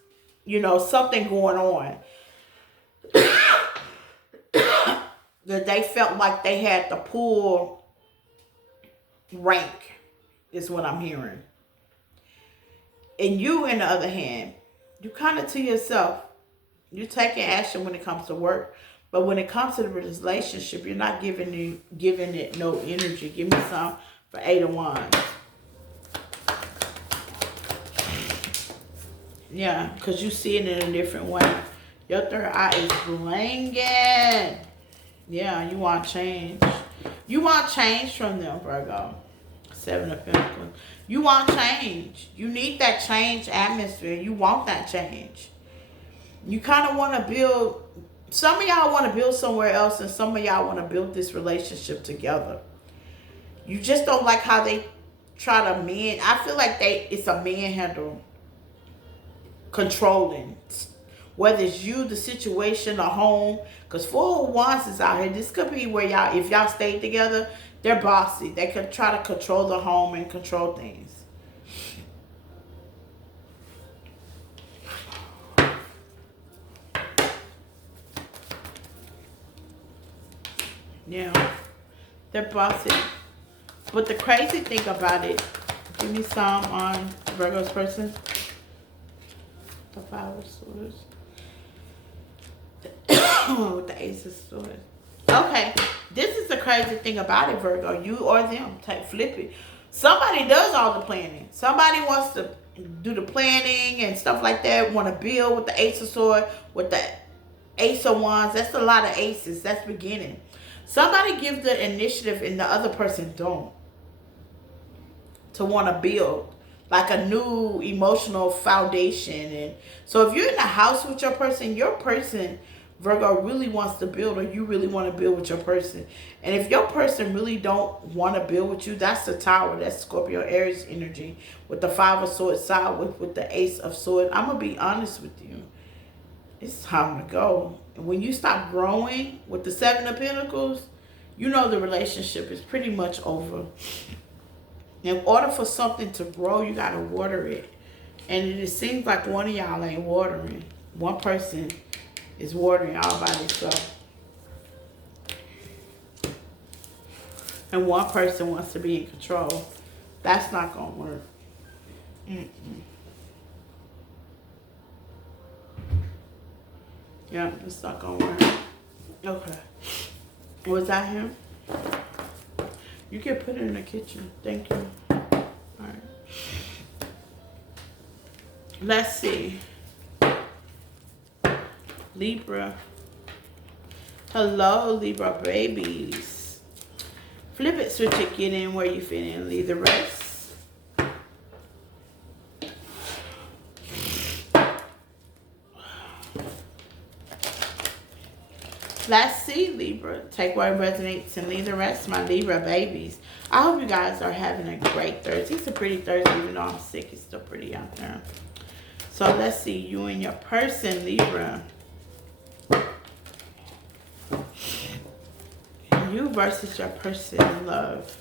you know, something going on that they felt like they had to pull rank, is what I'm hearing. And you, on the other hand, you kind of to yourself, you're taking action when it comes to work. But when it comes to the relationship, you're not giving it no energy. Give me some for 8 of Wands. Yeah, because you see it in a different way. Your third eye is blinking. Yeah, you want change. You want change from them, Virgo. 7 of Pentacles. You want change. You need that change atmosphere. You want that change. You kind of want to build. Some of y'all want to build somewhere else, and some of y'all want to build this relationship together. You just don't like how they try to man. I feel like it's a manhandle controlling. Whether it's you, the situation, or home. Because 4 of Wands is out here. This could be where y'all, if y'all stay together, they're bossy. They could try to control the home and control things. Yeah, they're bossy. But the crazy thing about it, give me some on Virgo's person. The 5 of Swords. With the Ace of Swords. Okay, this is the crazy thing about it, Virgo. You or them, flip it. Somebody does all the planning. Somebody wants to do the planning and stuff like that. Want to build with the Ace of Swords, with the Ace of Wands. That's a lot of aces. That's beginning. Somebody gives the initiative and the other person don't. To want to build like a new emotional foundation. And so if you're in a house with your person, Virgo, really wants to build, or you really want to build with your person. And if your person really don't want to build with you, that's the Tower. That's Scorpio Aries energy with the 5 of Swords side with the Ace of Swords. I'm going to be honest with you. It's time to go. And when you stop growing with the 7 of Pentacles, you know the relationship is pretty much over. In order for something to grow, you got to water it. And it seems like one of y'all ain't watering. One person is watering all by themselves. And one person wants to be in control. That's not going to work. Yeah, it's not going to work. Okay. Was that him? You can put it in the kitchen. Thank you. All right. Let's see. Libra. Hello, Libra babies. Flip it, switch it, get in where you fit in, leave the rest. Let's see, Libra. Take what resonates and leave the rest, my Libra babies. I hope you guys are having a great Thursday. It's a pretty Thursday, even though I'm sick. It's still pretty out there. So let's see, you and your person, Libra. You versus your person in love.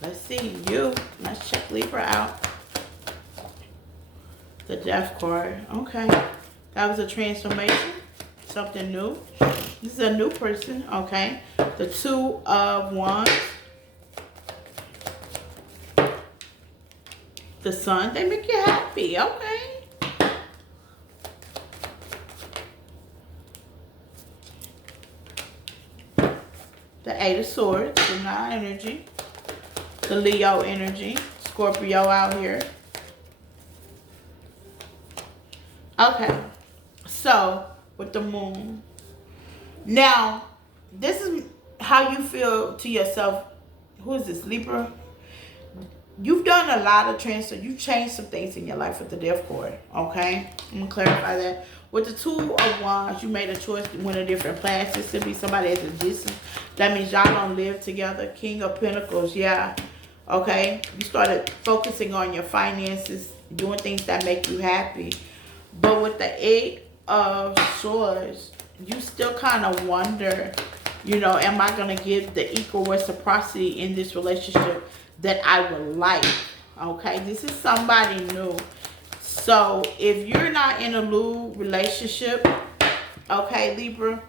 Let's see, you. Let's check Libra out. The Death card. Okay. That was a transformation. Something new. This is a new person. Okay. The 2 of Wands. The Sun. They make you happy. Okay. The 8 of Swords. Gemini energy. The Leo energy. Scorpio out here. Okay. So, with the Moon. Now, this is how you feel to yourself. Who is this? Libra? You've done a lot of transfer. You changed some things in your life with the Death card. Okay? I'm going to clarify that. With the 2 of Wands, you made a choice to win a different class. This could be somebody at a distance. That means y'all don't live together. King of Pentacles, yeah. Okay, you started focusing on your finances, doing things that make you happy. But with the Eight of Swords, you still kind of wonder, am I going to give the equal reciprocity in this relationship that I would like? Okay, this is somebody new. So if you're not in a new relationship, okay, Libra,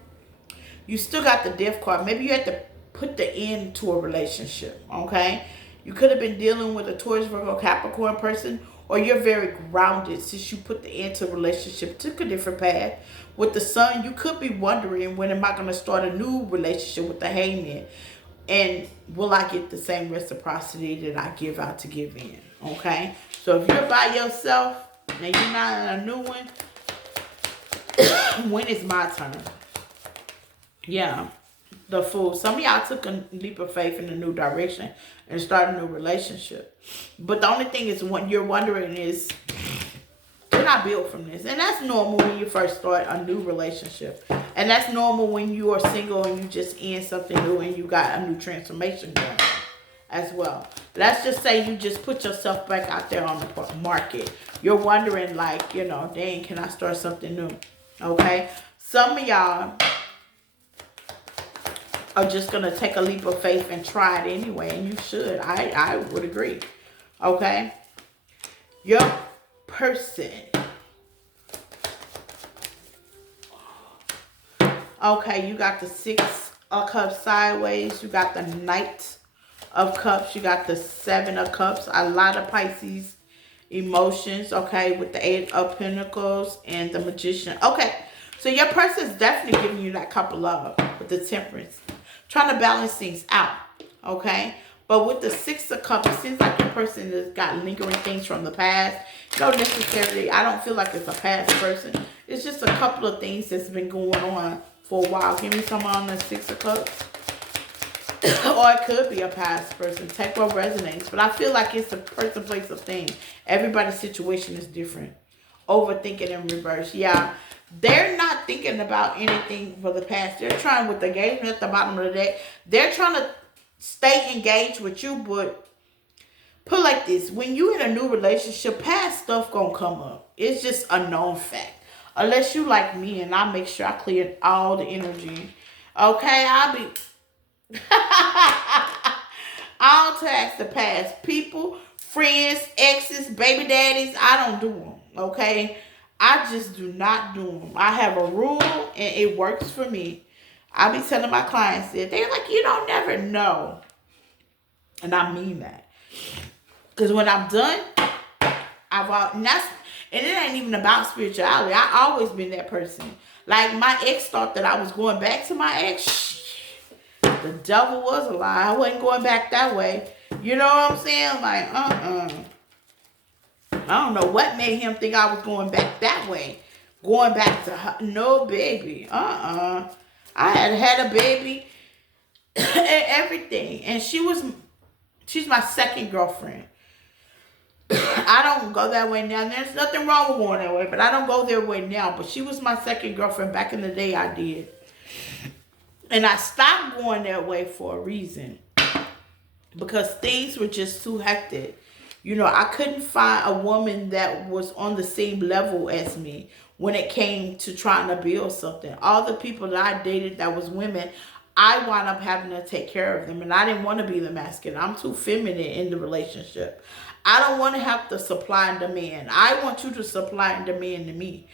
you still got the Death card. Maybe you had to put the end to a relationship, okay? You could have been dealing with a Taurus, Virgo, Capricorn person, or you're very grounded since you put the end to a relationship, took a different path. With the Sun, you could be wondering, when am I going to start a new relationship with the Hangman? And will I get the same reciprocity that I give out to give in, okay? So if you're by yourself and you're not in a new one, when is my turn? Yeah, the Fool. Some of y'all took a leap of faith in a new direction and started a new relationship. But the only thing is, what you're wondering is, can I build from this? And that's normal when you first start a new relationship. And that's normal when you are single and you just end something new and you got a new transformation going on as well. Let's just say you just put yourself back out there on the market. You're wondering, like, dang, can I start something new? Okay? Some of y'all are just going to take a leap of faith and try it anyway. And you should. I would agree. Okay? Your person. Okay, you got the Six of Cups sideways. You got the Knight of Cups. You got the Seven of Cups. A lot of Pisces emotions, okay, with the Eight of Pentacles and the Magician. Okay, so your person is definitely giving you that cup of love with the Temperance. Trying to balance things out, okay? But with the Six of Cups, it seems like your person has got lingering things from the past. Not necessarily, I don't feel like it's a past person. It's just a couple of things that's been going on for a while. Give me some on the Six of Cups. Or it could be a past person. Take what resonates. But I feel like it's a person, place, of thing. Everybody's situation is different. Overthinking in reverse. Yeah. They're not thinking about anything for the past. They're trying, with the engagement at the bottom of the deck, they're trying to stay engaged with you, but put it like this. When you in a new relationship, past stuff gonna come up. It's just a known fact. Unless you like me and I make sure I clear all the energy. Okay, I'll be... I don't tax the past. People, friends, exes, baby daddies, I don't do them. Okay? I just do not do them. I have a rule and it works for me. I be telling my clients that. They're like, you don't never know. And I mean that. Because when I'm done, and it ain't even about spirituality. I always been that person. Like, my ex thought that I was going back to my ex. The devil was a lie. I wasn't going back that way. You know what I'm saying? Like, I don't know what made him think I was going back that way. Going back to her. No, baby. I had a baby and everything. And she's my second girlfriend. I don't go that way now. There's nothing wrong with going that way, but I don't go their way now. But she was my second girlfriend. Back in the day, I did. And I stopped going that way for a reason. Because things were just too hectic. I couldn't find a woman that was on the same level as me when it came to trying to build something. All the people that I dated that was women, I wound up having to take care of them. And I didn't want to be the masculine. I'm too feminine in the relationship. I don't want to have to supply and demand. I want you to supply and demand to me.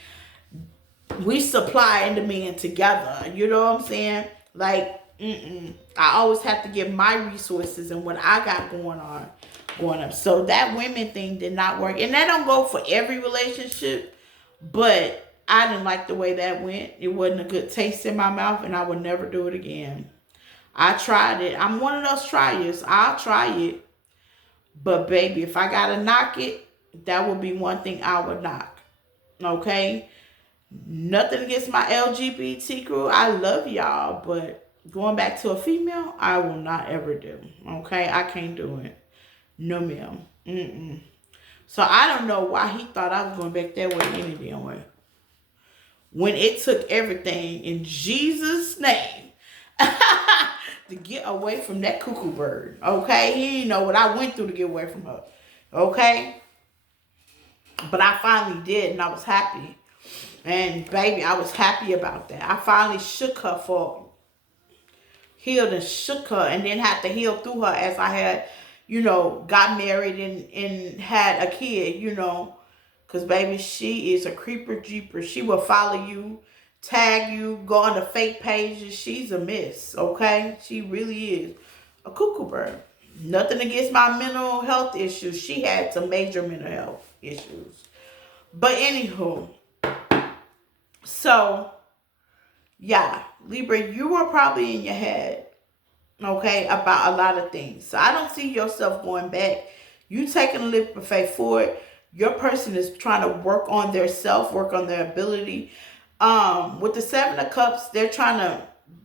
We supply and demand together. You know what I'm saying? Like, I always have to give my resources and what I got going up. So that women thing did not work. And that don't go for every relationship. But I didn't like the way that went. It wasn't a good taste in my mouth. And I would never do it again. I tried it. I'm one of those triers. I'll try it. But baby, if I gotta knock it, that would be one thing I would knock. Okay? Nothing against my LGBT crew. I love y'all. But going back to a female, I will not ever do. Okay? I can't do it. No, ma'am. So I don't know why he thought I was going back that way any damn way. When it took everything in Jesus' name, to get away from that cuckoo bird. Okay, he didn't know what I went through to get away from her. Okay, but I finally did, and I was happy. And baby, I was happy about that. I finally shook her for healed and shook her, and then had to heal through her as I had, got married and had a kid. Because baby, she is a creeper jeeper. She will follow you, tag you, go on the fake pages. She's a miss, okay? She really is a cuckoo bird. Nothing against my mental health issues. She had some major mental health issues. But anywho, so yeah, Libra, you were probably in your head, okay, about a lot of things. So I don't see yourself going back. You taking a leap of faith forward. Your person is trying to work on their self, work on their ability. With the Seven of Cups, they're trying to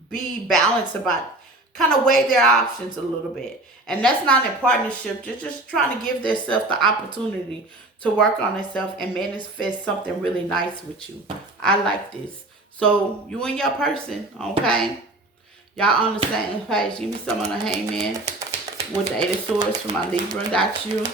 be balanced about, kind of weigh their options a little bit. And that's not in partnership. They're just trying to give themselves the opportunity to work on themselves and manifest something really nice with you. I like this. So you and your person, okay? Y'all on the same page. Give me some on the hangman with the Eight of Swords for my Libra. Got you.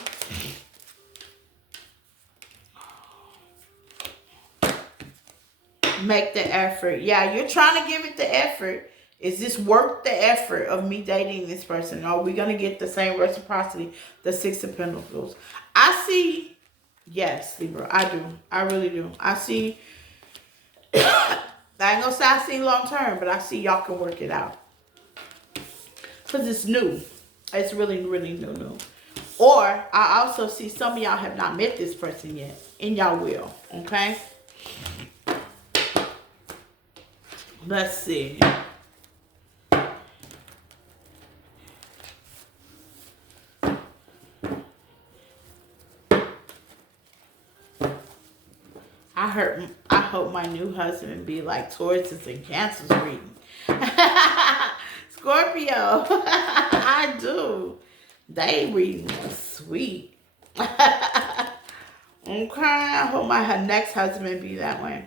Make the effort. Yeah, you're trying to give it the effort. Is this worth the effort of me dating this person? Are we going to get the same reciprocity? The Six of Pentacles. I see. Yes, Libra. I do. I really do. I see. I ain't going to say I see long term, but I see y'all can work it out. Because it's new. It's really, really new. Or I also see some of y'all have not met this person yet. And y'all will. Okay? Let's see. I hope my new husband be like Taurus and Cancer's reading. Scorpio. I do. They reading sweet. Okay. I hope my next husband be that way.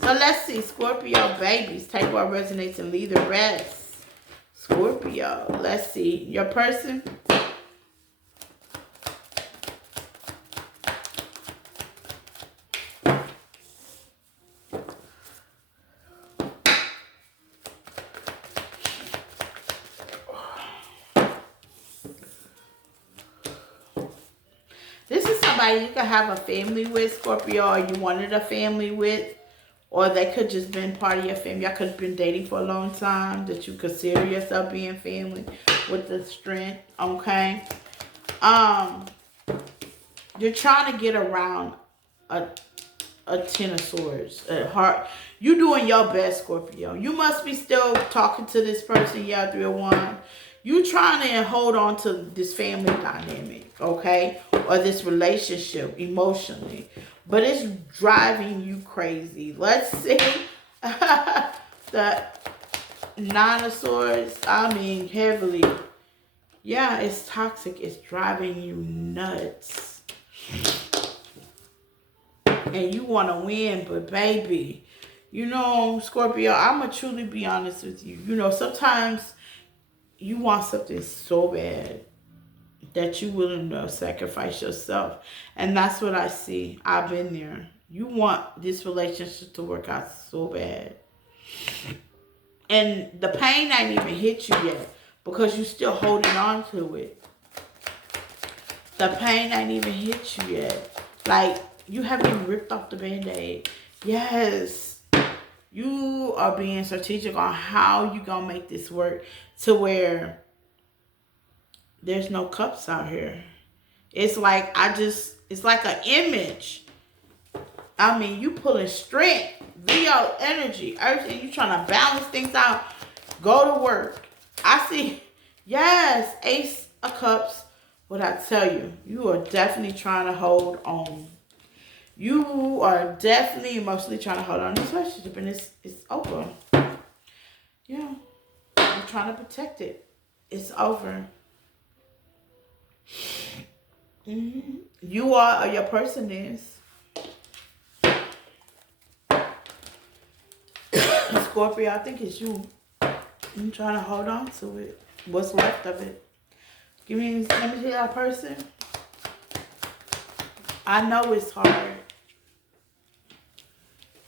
So let's see. Scorpio babies. Take what resonates and leave the rest. Scorpio. Let's see. Your person. This is somebody you could have a family with, Scorpio, or you wanted a family with, or they could just been part of your family. Y'all could have been dating for a long time, that you consider yourself being family with the strength, okay? You're trying to get around a Ten of Swords. You doing your best, Scorpio. You must be still talking to this person, yeah, 301. You trying to hold on to this family dynamic, okay? Or this relationship emotionally. But it's driving you crazy. Let's see. The Nine of Swords, I mean, heavily. Yeah, it's toxic. It's driving you nuts. And you want to win, but baby, Scorpio, I'm going to truly be honest with you. Sometimes you want something so bad that you're willing to sacrifice yourself. And that's what I see. I've been there. You want this relationship to work out so bad. And the pain ain't even hit you yet because you're still holding on to it. The pain ain't even hit you yet. Like, you haven't ripped off the Band-Aid. Yes. You are being strategic on how you going to make this work to where there's no cups out here. It's like it's like an image. I mean, you pulling strength, Leo energy, everything. You trying to balance things out. Go to work. I see, yes, Ace of Cups. What I tell you, you are definitely trying to hold on. You are definitely emotionally trying to hold on to this relationship, and it's over. Yeah, you're trying to protect it. It's over. You are, or your person is. Scorpio, I think it's you. I'm trying to hold on to it. What's left of it? Let me see that person. I know it's hard.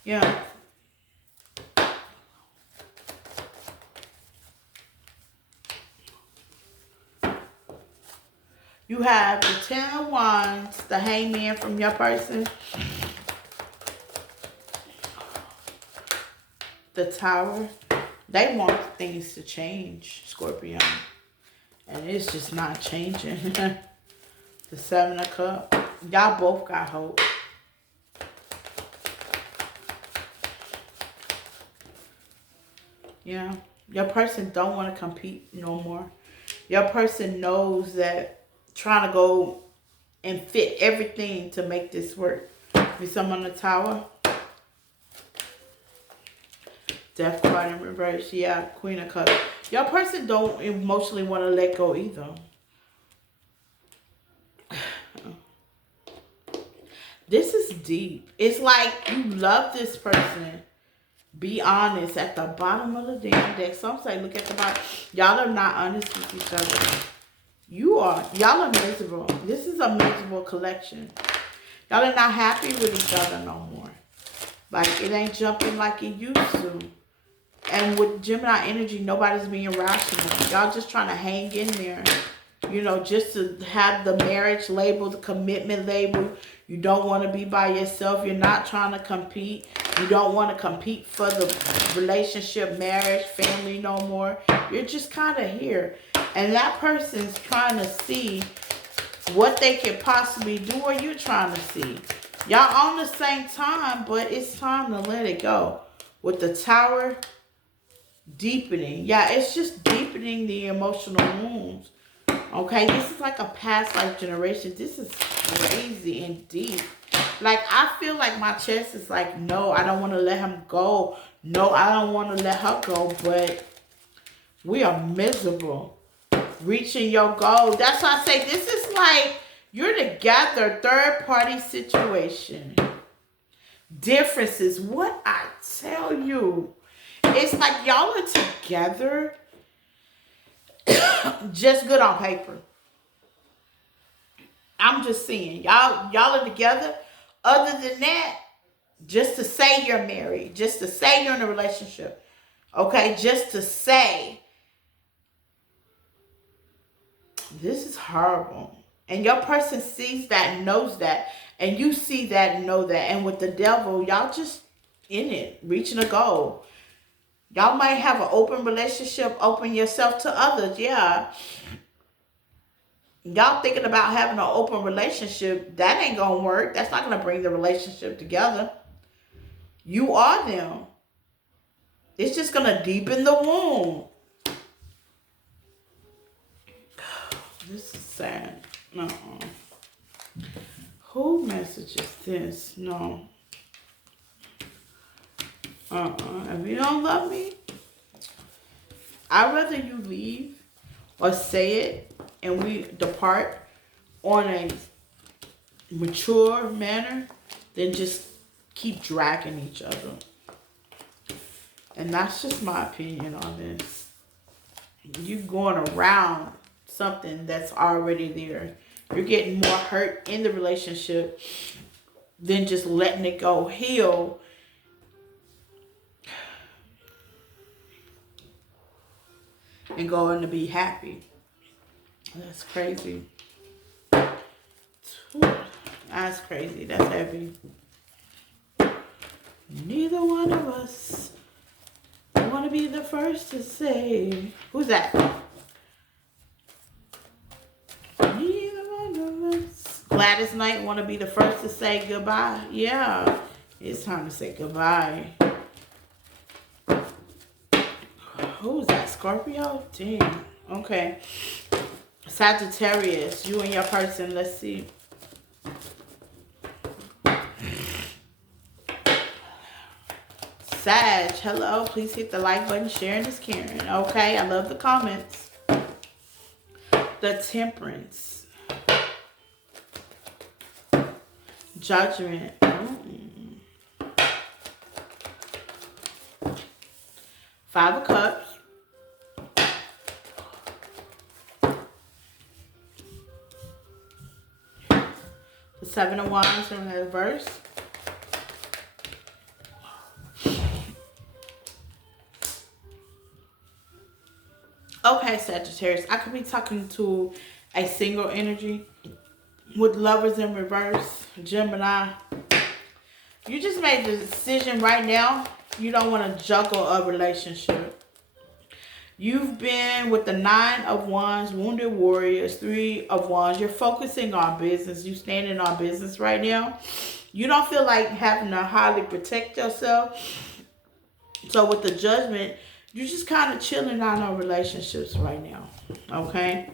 Yeah. You have the 10 of Wands, the Hangman from your person, the Tower. They want things to change, Scorpio. And it's just not changing. The 7 of Cups. Y'all both got hope. Yeah. Your person don't want to compete no more. Your person knows that trying to go and fit everything to make this work. Be someone on the Tower. Death card in reverse. Yeah, Queen of Cups. Your person don't emotionally want to let go either. This is deep. It's like you love this person. Be honest. At the bottom of the damn deck. Some say look at the bottom. Y'all are not honest with each other. Y'all are miserable. This is a miserable collection. Y'all are not happy with each other no more. Like it ain't jumping like it used to. And with Gemini energy, nobody's being rational. Y'all just trying to hang in there. You know, just to have the marriage label, the commitment label. You don't want to be by yourself. You're not trying to compete. You don't want to compete for the relationship, marriage, family no more. You're just kind of here. And that person's trying to see what they can possibly do or you're trying to see. Y'all on the same time, but it's time to let it go. With the Tower, deepening. Yeah, it's just deepening the emotional wounds. Okay, this is like a past life generation. This is crazy and deep. Like, I feel like my chest is like, no, I don't want to let him go. No, I don't want to let her go. But we are miserable. Reaching your goal. That's why I say this is like you're together, third party situation. Differences. What I tell you. It's like y'all are together. Just good on paper. I'm just saying. Y'all are together. Other than that, just to say you're married. Just to say you're in a relationship. Okay? Just to say. This is horrible. And your person sees that, knows that. And you see that and know that. And with the devil, y'all just in it. Reaching a goal. Y'all might have an open relationship. Open yourself to others. Yeah. Y'all thinking about having an open relationship. That ain't going to work. That's not going to bring the relationship together. You are them. It's just going to deepen the wound. This is sad. Who messages this? No. If you don't love me, I'd rather you leave or say it and we depart on a mature manner than just keep dragging each other. And that's just my opinion on this. You're going around something that's already there. You're getting more hurt in the relationship than just letting it go heal. And going to be happy. That's crazy. That's crazy. That's heavy. Neither one of us want to be the first to say. Who's that? Neither one of us. Gladys Knight want to be the first to say goodbye. Yeah. It's time to say goodbye. Who's that? Scorpio? Damn. Okay. Sagittarius. You and your person. Let's see. Sag. Hello. Please hit the like button. Sharing is caring. Okay. I love the comments. The Temperance. Judgment. Five of Cups. Seven of Wands in reverse. Okay, Sagittarius, I could be talking to a single energy with Lovers in reverse, Gemini. You just made the decision right now. You don't want to juggle a relationship. You've been with the Nine of Wands, Wounded Warriors, Three of Wands. You're focusing on business. You're standing on business right now. You don't feel like having to highly protect yourself. So with the Judgment, you're just kind of chilling out on relationships right now. Okay?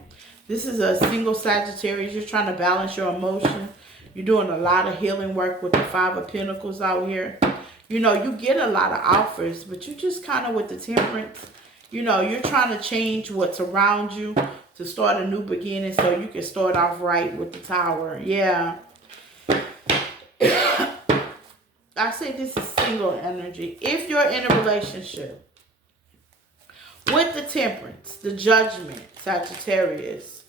This is a single Sagittarius. You're trying to balance your emotion. You're doing a lot of healing work with the Five of Pentacles out here. You know, you get a lot of offers, but you just kind of with the Temperance. You know, you're trying to change what's around you to start a new beginning so you can start off right with the Tower. Yeah. I say this is single energy. If you're in a relationship with the Temperance, the Judgment, Sagittarius,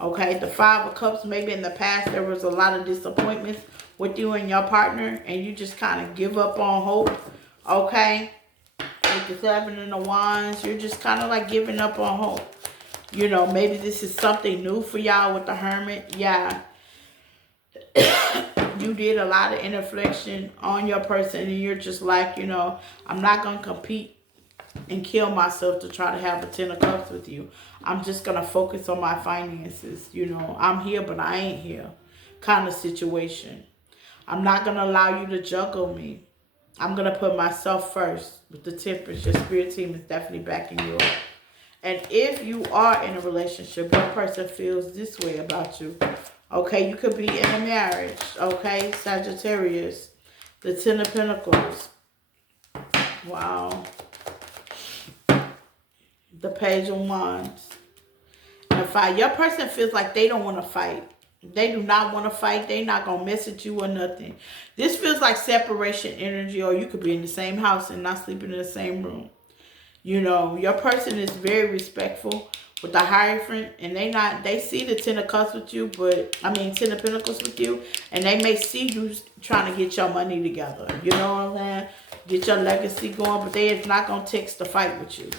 okay, the Five of Cups, maybe in the past there was a lot of disappointments with you and your partner and you just kind of give up on hope, okay? With the Seven of Wands, you're just kind of like giving up on hope. You know, maybe this is something new for y'all with the Hermit. Yeah. You did a lot of inflection on your person and you're just like, you know, I'm not going to compete and kill myself to try to have a 10 of Cups with you. I'm just going to focus on my finances. You know, I'm here, but I ain't here kind of situation. I'm not going to allow you to juggle me. I'm going to put myself first. With the Temperance, your spirit team is definitely backing you up. And if you are in a relationship, one person feels this way about you. Okay, you could be in a marriage. Okay, Sagittarius. The Ten of Pentacles. Wow. The Page of Wands. And the Five. Your person feels like they don't want to fight. They do not want to fight. They're not going to mess at you or nothing. This feels like separation energy, or you could be in the same house and not sleeping in the same room. You know, your person is very respectful with the Hierophant, and they see the Ten of Cups with you, Ten of Pentacles with you, and they may see you trying to get your money together. You know what I'm saying? Get your legacy going, but they is not going to text to fight with you.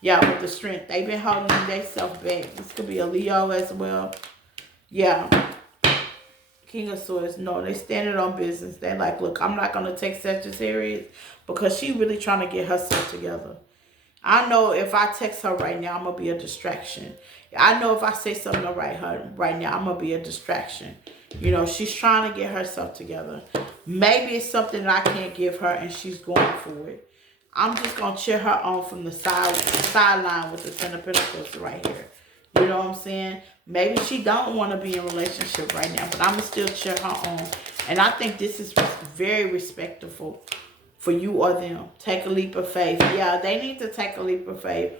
Yeah, with the Strength. They've been holding themselves back. This could be a Leo as well. Yeah. King of Swords. No, they standing on business. They're like, look, I'm not going to take Sagittarius because she really trying to get herself together. I know if I text her right now, I'm going to be a distraction. I know if I say something to her right now, I'm going to be a distraction. You know, she's trying to get herself together. Maybe it's something that I can't give her and she's going for it. I'm just going to cheer her on from the sideline with the Ten of Pentacles right here. You know what I'm saying? Maybe she don't want to be in a relationship right now, but I'm going to still cheer her on. And I think this is very respectful for you or them. Take a leap of faith. Yeah, they need to take a leap of faith.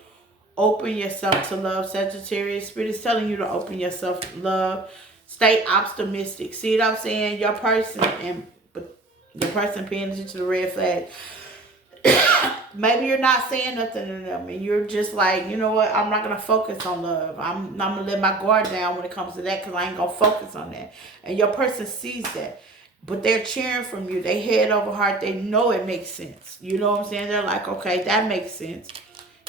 Open yourself to love. Sagittarius, Spirit is telling you to open yourself to love. Stay optimistic. See what I'm saying? Your person, and the person paying attention to the red flag, maybe you're not saying nothing to them and you're just like, you know what, I'm not going to focus on love. I'm going to let my guard down when it comes to that because I ain't going to focus on that. And your person sees that. But they're cheering from you. They head over heart. They know it makes sense. You know what I'm saying? They're like, okay, that makes sense.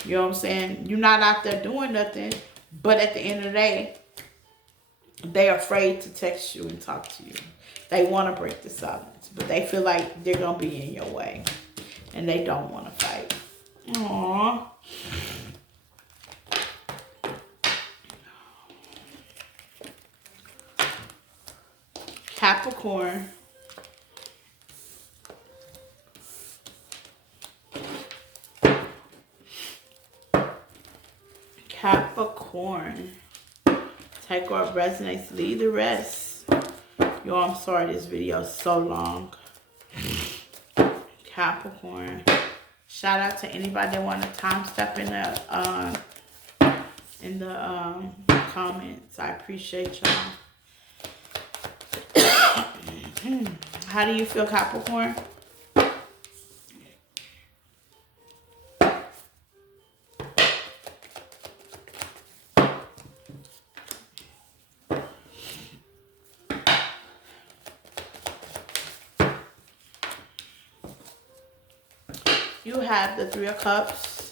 You know what I'm saying? You're not out there doing nothing. But at the end of the day, they're afraid to text you and talk to you. They want to break the silence. But they feel like they're going to be in your way. And they don't want to fight. Aww. Capricorn. Capricorn. Take what resonates, leave the rest. Yo, I'm sorry this video is so long. Capricorn. Shout out to anybody that want to time step in the comments. I appreciate y'all. How do you feel, Capricorn? You have the Three of Cups,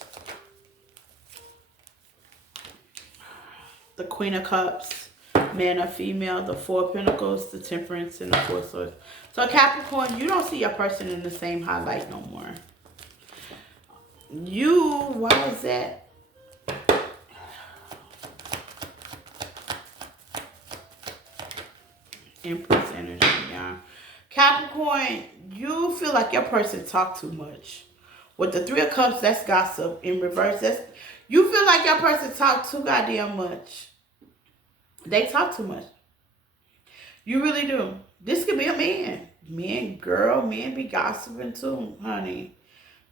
the Queen of Cups, man or female, the Four of Pentacles, the Temperance, and the Four of Swords. So Capricorn, you don't see your person in the same highlight no more. Why is that? Empress energy, yeah. Capricorn, you feel like your person talk too much. With the Three of Cups, that's gossip. In reverse, you feel like your person talk too goddamn much. They talk too much. You really do. This could be a man. Men be gossiping too, honey.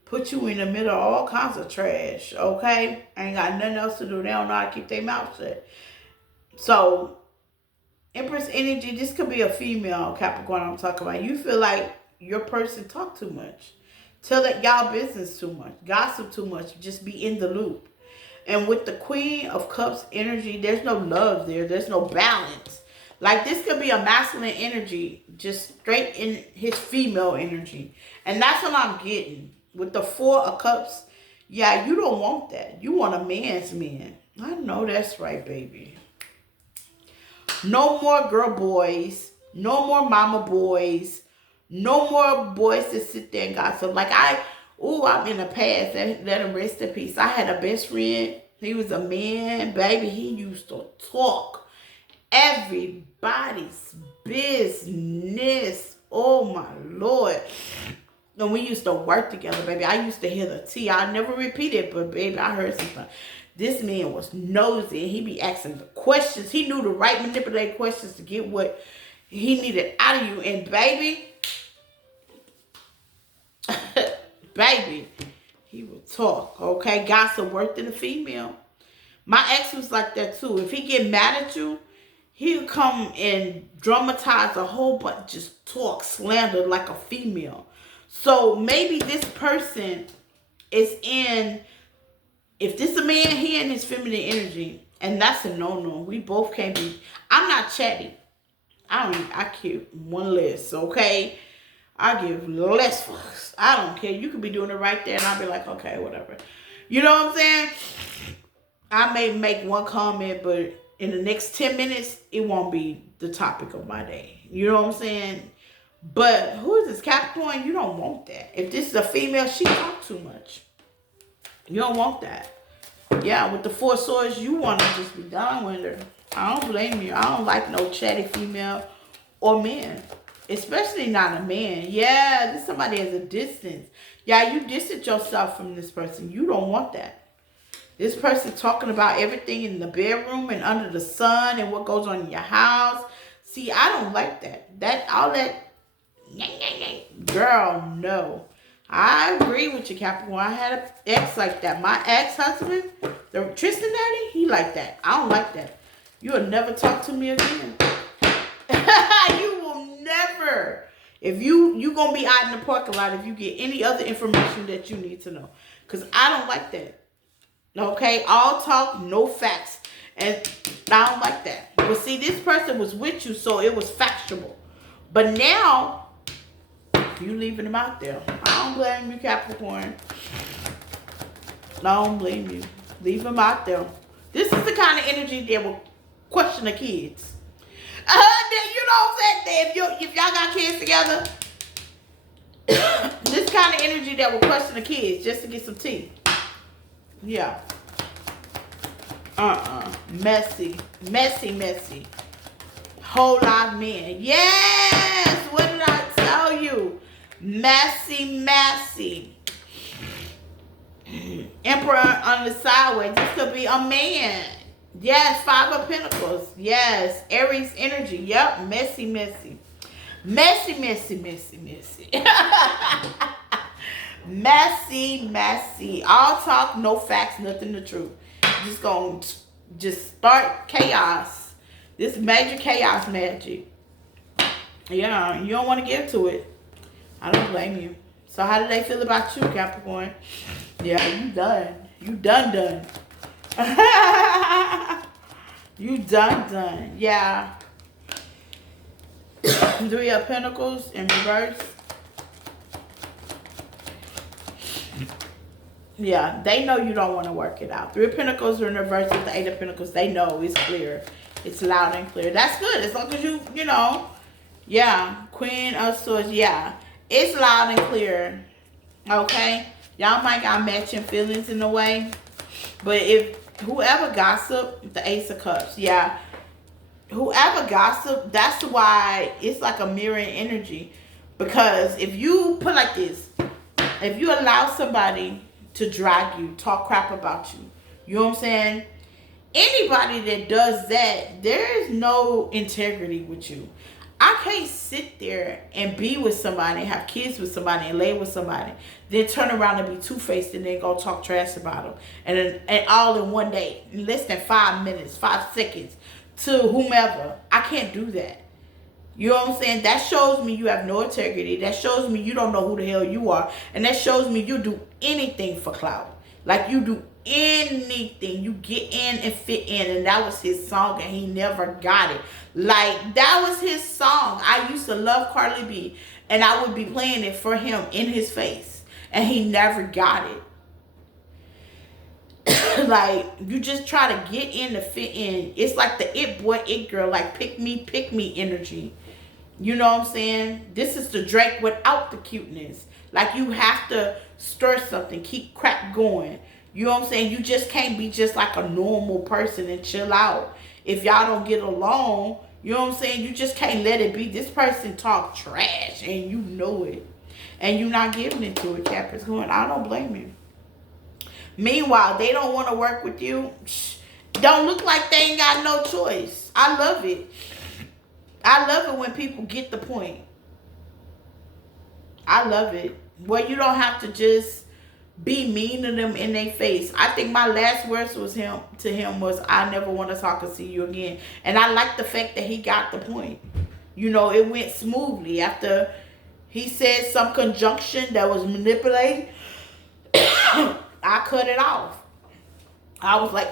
Put you in the middle of all kinds of trash, okay? Ain't got nothing else to do. They don't know how to keep their mouth shut. So, Empress energy, this could be a female Capricorn I'm talking about. You feel like your person talk too much. Tell that y'all business too much. Gossip too much. Just be in the loop. And with the Queen of Cups energy, there's no love there. There's no balance. Like this could be a masculine energy, just straight in his female energy. And that's what I'm getting. With the Four of Cups, yeah, you don't want that. You want a man's man. I know that's right, baby. No more girl boys. No more mama boys. No more boys that sit there and gossip. Like I'm in the past. Let him rest in peace. I had a best friend. He was a man, baby. He used to talk everybody's business. Oh my Lord. And we used to work together, baby. I used to hear the tea. I never repeated, but baby, I heard something. This man was nosy. He be asking the questions. He knew the right manipulated questions to get what he needed out of you. And baby, baby, he would talk, okay? Gossip worked in a female. My ex was like that too. If he get mad at you, he would come and dramatize a whole bunch, just talk, slander like a female. So maybe this person is in, if this a man, he in his feminine energy. And that's a no-no. We both can't be. I'm not chatty. I keep one less, okay? I give less fucks. I don't care. You could be doing it right there and I'll be like, okay, whatever. You know what I'm saying? I may make one comment, but in the next 10 minutes, it won't be the topic of my day. You know what I'm saying? But who is this Capricorn? You don't want that. If this is a female, she talks too much. You don't want that. Yeah, with the Four of Swords, you want to just be done with her. I don't blame you. I don't like no chatty female or men. Especially not a man. Yeah, this somebody has a distance. Yeah, you distance yourself from this person. You don't want that. This person talking about everything in the bedroom and under the sun and what goes on in your house. See, I don't like that. All that, girl, no. I agree with you, Capricorn. I had an ex like that. My ex-husband, the Tristan daddy, he like that. I don't like that. You'll never talk to me again. You will never. If you going to be out in the parking lot if you get any other information that you need to know. Because I don't like that. Okay? All talk, no facts. And I don't like that. But see, this person was with you, so it was factual. But now, you leaving them out there. I don't blame you, Capricorn. I don't blame you. Leave them out there. This is the kind of energy that will question the kids. You know what I'm saying? If y'all got kids together, this kind of energy that will question the kids just to get some tea. Yeah. Messy. Messy. Whole lot of men. Yes! What did I tell you? Messy. Emperor on the sideways. This could be a man. Yes, Five of Pentacles. Yes, Aries energy. Yep, messy. Messy. All talk, no facts, nothing the truth. Just start chaos. This major chaos magic. Yeah, you don't want to get to it. I don't blame you. So how do they feel about you, Capricorn? Yeah, you done. You done. You done. Yeah. Three of Pentacles in reverse. Yeah, they know you don't want to work it out. Three of Pentacles are in reverse with the Eight of Pentacles. They know it's clear. It's loud and clear. That's good. As long as you know. Yeah. Queen of Swords. Yeah. It's loud and clear. Okay? Y'all might got matching feelings in a way. But if whoever gossip, the Ace of Cups. Yeah. Whoever gossip, that's why it's like a mirroring energy. Because if you put like this, if you allow somebody to drag you, talk crap about you, you know what I'm saying? Anybody that does that, there is no integrity with you. I can't sit there and be with somebody, have kids with somebody, and lay with somebody, then turn around and be two-faced and then go talk trash about them. And all in one day, in less than 5 minutes, 5 seconds, to whomever. I can't do that. You know what I'm saying? That shows me you have no integrity. That shows me you don't know who the hell you are. And that shows me you do anything for clout. Like you do anything. You get in and fit in. And that was his song and he never got it. Like that was his song. I used to love Carly B. And I would be playing it for him in his face. And he never got it. Like you just try to get in to fit in. It's like the it boy, it girl, like pick me energy. You know what I'm saying? This is the Drake without the cuteness. Like you have to stir something, keep crap going. You know what I'm saying? You just can't be just like a normal person and chill out. If y'all don't get along, you know what I'm saying? You just can't let it be. This person talk trash and you know it. And you're not giving it to it, Capricorn. I don't blame you. Meanwhile, they don't want to work with you. Don't look like they ain't got no choice. I love it. I love it when people get the point. I love it. Well, you don't have to just be mean to them in their face. I think my last words was I never want to talk or see you again. And I like the fact that he got the point. You know, it went smoothly. After he said some conjunction that was manipulated, I cut it off. I was like,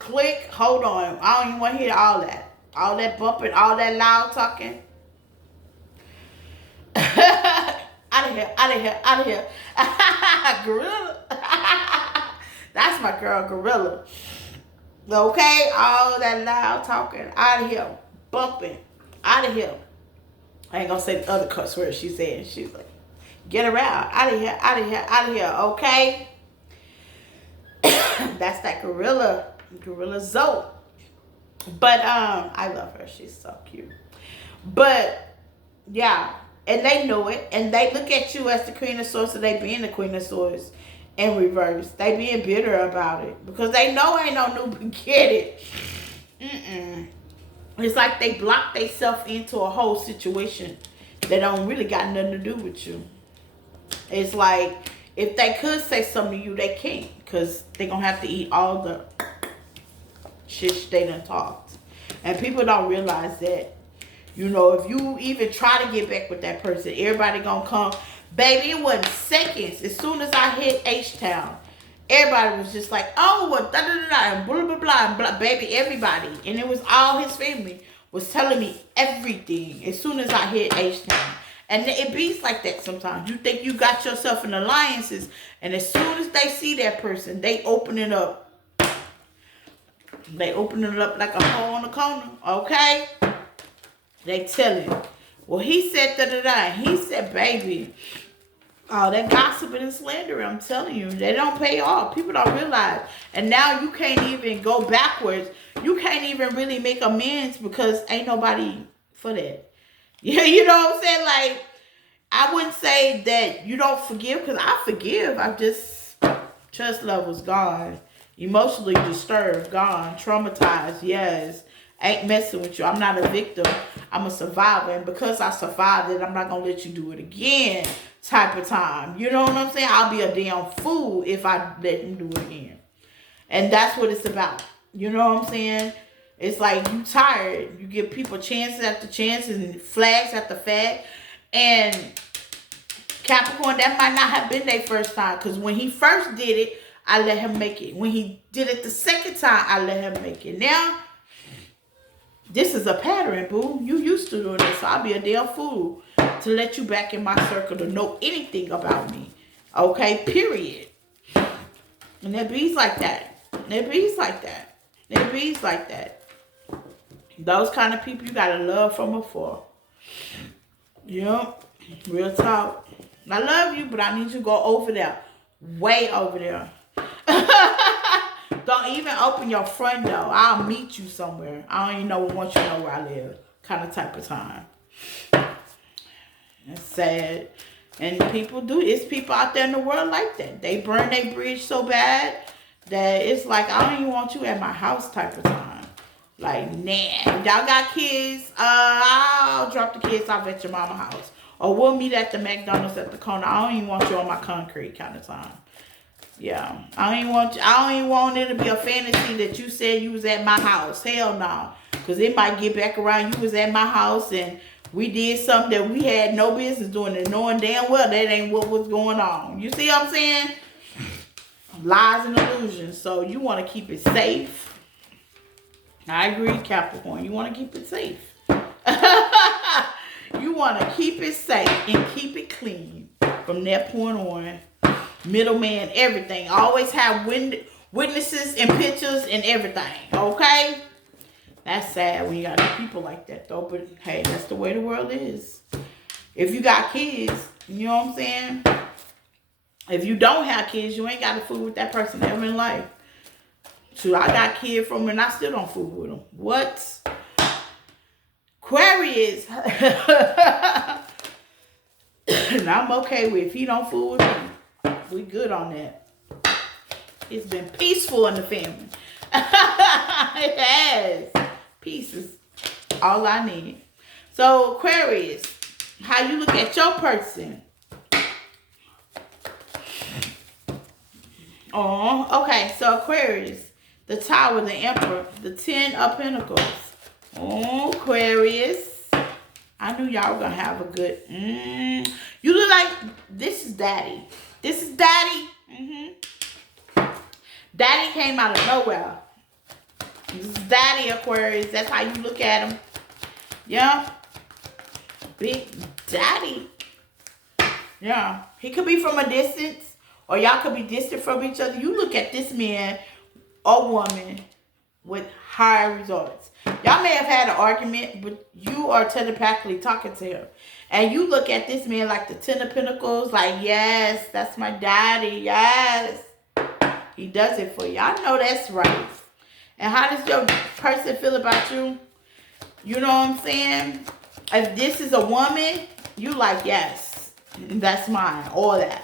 click, hold on. I don't even want to hear all that. All that bumping, all that loud talking. Out of here, out of here, out of here. Gorilla. That's my girl, Gorilla. Okay, all that loud talking, out of here. Bumping, out of here. I ain't gonna say the other cuss words she said. She's like, get around, out of here, out of here, out of here, okay? That's that Gorilla Zoe. But I love her. She's so cute. But yeah, and they know it, and they look at you as the Queen of Swords, so they being the Queen of Swords in reverse. They being bitter about it because they know ain't no new beginning. It's like they block themselves into a whole situation that don't really got nothing to do with you. It's like if they could say something to you, they can't because they gonna have to eat all the shit they done talked. And people don't realize that. You know, if you even try to get back with that person, everybody gonna come. Baby, it wasn't seconds. As soon as I hit H-Town, everybody was just like, oh, well, da-da-da-da, and blah, blah, blah, and blah. Baby, everybody. And it was all his family was telling me everything as soon as I hit H-Town. And it be like that sometimes. You think you got yourself in alliances, and as soon as they see that person, they open it up. They open it up like a hole in the corner, okay? They tell him, well, he said da-da-da. He said, baby, oh, that gossiping and slander, I'm telling you, they don't pay off. People don't realize. And now you can't even go backwards. You can't even really make amends because ain't nobody for that. Yeah, you know what I'm saying? Like, I wouldn't say that you don't forgive because I forgive. I just, trust levels gone. Emotionally disturbed, gone. Traumatized, yes. Ain't messing with you. I'm not a victim. I'm a survivor. And because I survived it, I'm not going to let you do it again type of time. You know what I'm saying? I'll be a damn fool if I let him do it again. And that's what it's about. You know what I'm saying? It's like you tired. You give people chances after chances and flags after flag. And Capricorn, that might not have been their first time. Because when he first did it, I let him make it. When he did it the second time, I let him make it. Now, this is a pattern, boo. You used to doing this, so I'll be a damn fool to let you back in my circle to know anything about me. Okay, period. And they're bees like that. They're bees like that. They're bees like that. Those kind of people you gotta love from afar. Yep. Real talk. I love you, but I need you to go over there. Way over there. Don't even open your front door. I'll meet you somewhere. I don't even want you to know where I live. Kind of type of time. It's sad. And people do. It's people out there in the world like that. They burn their bridge so bad that it's like, I don't even want you at my house type of time. Like, nah. Y'all got kids, I'll drop the kids off at your mama's house. Or we'll meet at the McDonald's at the corner. I don't even want you on my concrete kind of time. Yeah. I don't even want it to be a fantasy that you said you was at my house. Hell no. Because it might get back around. You was at my house and we did something that we had no business doing, and knowing damn well that ain't what was going on. You see what I'm saying? Lies and illusions. So you want to keep it safe. I agree, Capricorn. You want to keep it safe. You want to keep it safe and keep it clean from that point on. Middleman, everything. Always have witnesses and pictures and everything. Okay? That's sad when you got people like that, though. But, hey, that's the way the world is. If you got kids, you know what I'm saying? If you don't have kids, you ain't got to fool with that person ever in life. So I got kids from and I still don't fool with them. What? Aquarius. And I'm okay with if he don't fool with me. We good on that. It's been peaceful in the family. It has. Peace is all I need. So Aquarius, how you look at your person. Oh, okay. So Aquarius, the Tower, the Emperor, the 10 of Pentacles. Oh, Aquarius. I knew y'all were going to have a good... You look like... This is Daddy. This is Daddy. Daddy came out of nowhere. This is Daddy, Aquarius. That's how you look at him. Yeah. Big Daddy. Yeah. He could be from a distance. Or y'all could be distant from each other. You look at this man or woman with higher results. Y'all may have had an argument, but you are telepathically talking to him. And you look at this man like the 10 of Pentacles, like, yes, that's my daddy, yes. He does it for you. I know that's right. And how does your person feel about you? You know what I'm saying? If this is a woman, you like, yes, that's mine, all that.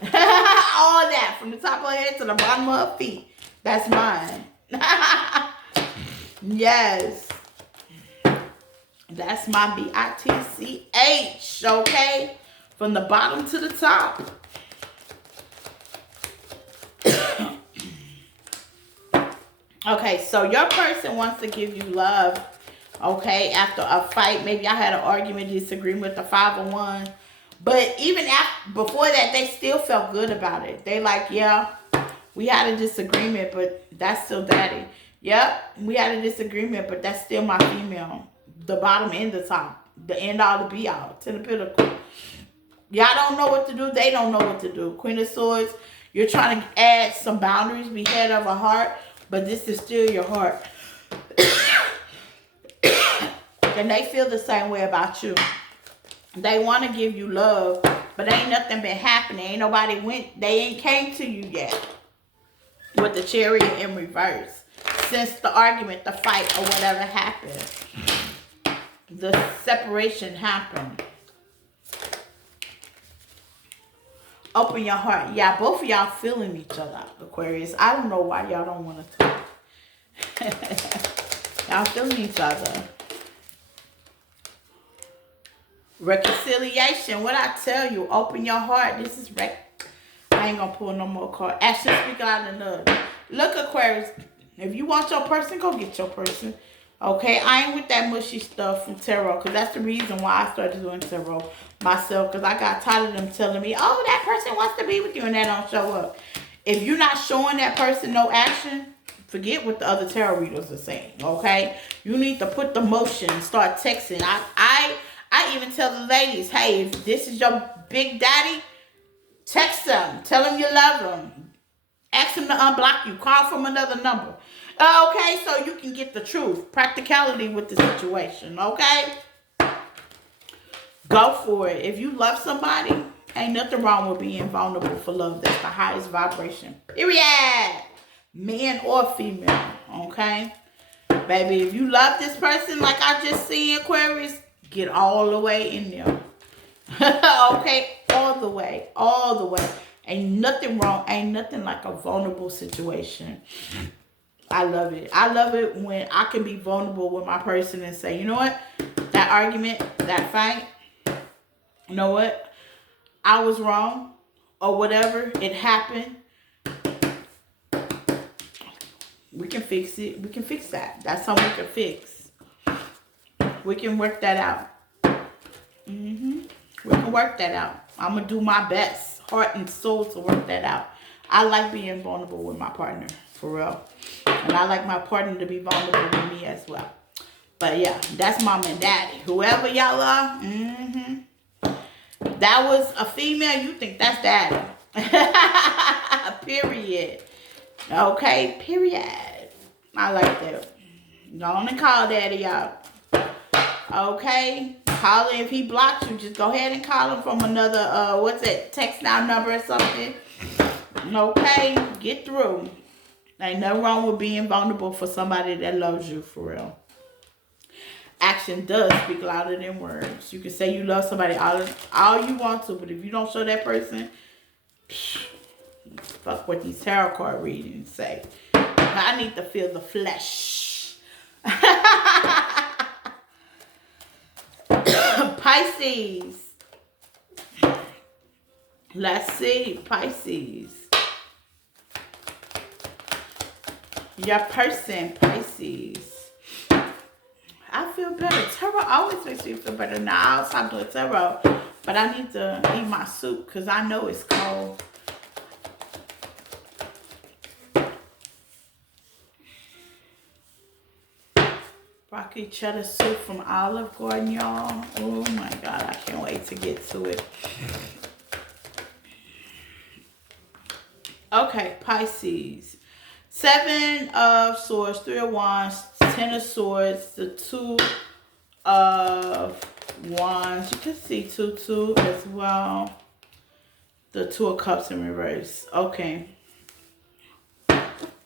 All that, from the top of her head to the bottom of her feet. That's mine. Yes. That's my B-I-T-C-H, okay? From the bottom to the top. Okay, so your person wants to give you love, okay, after a fight. Maybe I had an argument, disagreement with the 5 of Wands. But even after, before that, they still felt good about it. They like, yeah, we had a disagreement, but that's still Daddy. Yep, we had a disagreement, but that's still my female. The bottom and the top. The end all, the be all. 10 of Pentacles. Y'all don't know what to do. They don't know what to do. Queen of Swords, you're trying to add some boundaries. Be head of a heart, but this is still your heart. And they feel the same way about you. They want to give you love, but ain't nothing been happening. Ain't nobody they ain't came to you yet. With the Chariot in reverse. Since the argument, the fight, or whatever happened. The separation happened. Open your heart. Yeah, both of y'all feeling each other, Aquarius. I don't know why y'all don't want to talk. Y'all feeling each other. Reconciliation. What I tell you, open your heart. This is I ain't gonna pull no more cards. Action speak out enough. Look, Aquarius, if you want your person, go get your person. Okay, I ain't with that mushy stuff from tarot, because that's the reason why I started doing tarot myself, because I got tired of them telling me, oh, that person wants to be with you, and they don't show up. If you're not showing that person no action, forget what the other tarot readers are saying, okay? You need to put the motion and start texting. I even tell the ladies, hey, if this is your big daddy, text them. Tell them you love them. Ask him to unblock you. Call from another number. Okay, so you can get the truth. Practicality with the situation, okay? Go for it. If you love somebody, ain't nothing wrong with being vulnerable for love. That's the highest vibration. Period. Man or female, okay? Baby, if you love this person like I just seen, Aquarius, get all the way in there. Okay? All the way. All the way. Ain't nothing wrong. Ain't nothing like a vulnerable situation. I love it. I love it when I can be vulnerable with my person and say, you know what? That argument, that fight, you know what? I was wrong or whatever. It happened. We can fix it. We can fix that. That's something we can fix. We can work that out. We can work that out. I'm going to do my best, heart and soul, to work that out. I like being vulnerable with my partner, for real. And I like my partner to be vulnerable with me as well. But yeah, that's mom and daddy. Whoever y'all are, that was a female, you think that's daddy. Period. Okay, period. I like that. Go on and call daddy, y'all. Okay? Call him. If he blocks you, just go ahead and call him from another, text now number or something. Okay? Get through. Ain't nothing wrong with being vulnerable for somebody that loves you, for real. Action does speak louder than words. You can say you love somebody all you want to, but if you don't show that person, fuck what these tarot card readings say. I need to feel the flesh. Pisces. Let's see, Pisces. Your person, Pisces. I feel better. Tarot always makes me feel better. Now I'll stop doing tarot, but I need to eat my soup because I know it's cold. Broccoli cheddar soup from Olive Garden, y'all. Oh my God, I can't wait to get to it. Okay, Pisces. 7 of Swords, 3 of Wands, 10 of Swords, the 2 of Wands. You can see 2 as well. The 2 of Cups in reverse. Okay.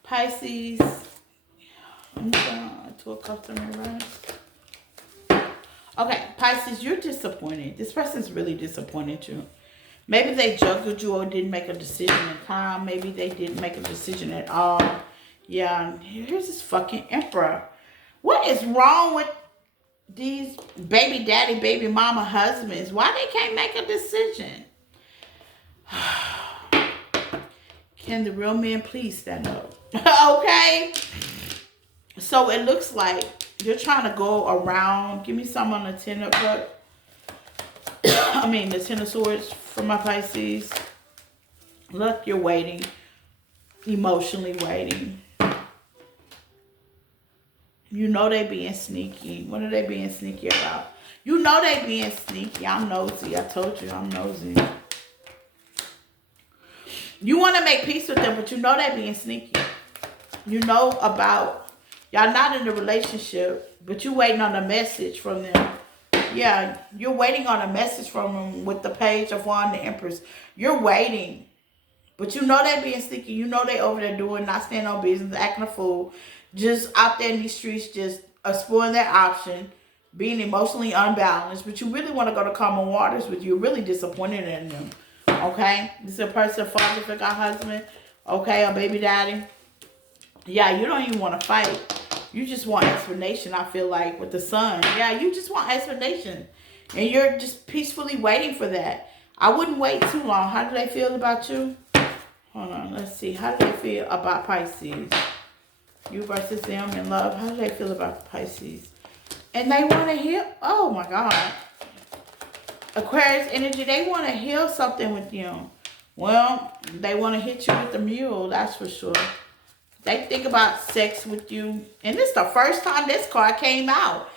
Pisces. 2 of Cups in reverse. Okay, Pisces, you're disappointed. This person's really disappointed you. Maybe they juggled you or didn't make a decision in time. Maybe they didn't make a decision at all. Yeah, here's this fucking Emperor. What is wrong with these baby daddy, baby mama husbands? Why they can't make a decision? Can the real man please stand up? Okay? So it looks like you're trying to go around. Give me some on the 10 of cups. The 10 of Swords for my Pisces. Look, you're waiting. Emotionally waiting. You know they being sneaky. What are they being sneaky about? You know they being sneaky. I'm nosy. I told you I'm nosy. You want to make peace with them, but you know they being sneaky. You know about, y'all not in a relationship, but you waiting on a message from them. Yeah, you're waiting on a message from them with the Page of Wands, the Empress. You're waiting. But you know they being sneaky. You know they over there doing, not standing on business, acting a fool. Just out there in these streets, just exploring their option, being emotionally unbalanced. But you really want to go to common waters with you. You're really disappointed in them. Okay? This is a person, father figure, husband. Okay, a baby daddy. Yeah, you don't even want to fight. You just want explanation, I feel like, with the Sun. Yeah, you just want explanation. And you're just peacefully waiting for that. I wouldn't wait too long. How do they feel about you? Hold on, let's see. How do they feel about Pisces? You versus them in love. How do they feel about Pisces? And they want to heal. Oh, my God. Aquarius energy, they want to heal something with you. Well, they want to hit you with the mule, that's for sure. They think about sex with you. And this is the first time this card came out.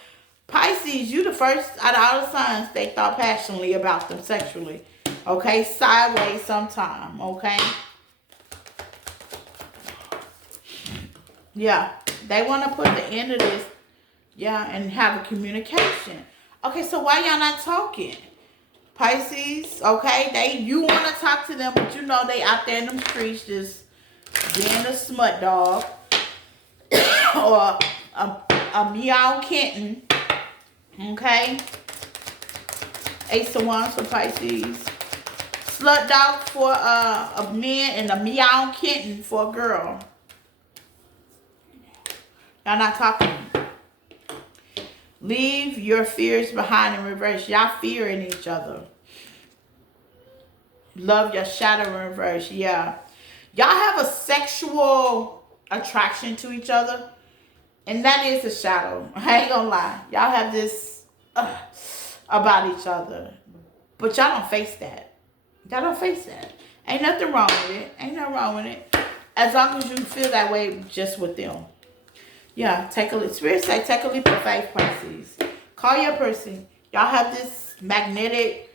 Pisces, you the first out of all the signs they thought passionately about them sexually. Okay? Sideways sometime. Okay? Yeah, they want to put the end of this, yeah, and have a communication. Okay, so why y'all not talking? Pisces, okay, you want to talk to them, but you know they out there in them streets just being a smut dog or a meow kitten, okay? Ace of Wands for Pisces. Slut dog for a man and a meow kitten for a girl. Y'all not talking. Leave your fears behind in reverse. Y'all fearing each other. Love your shadow in reverse. Yeah. Y'all have a sexual attraction to each other. And that is a shadow. I ain't gonna lie. Y'all have this about each other. But y'all don't face that. Y'all don't face that. Ain't nothing wrong with it. Ain't nothing wrong with it. As long as you feel that way just with them. Yeah, Spirit say take a leap of faith, Pisces. Call your person. Y'all have this magnetic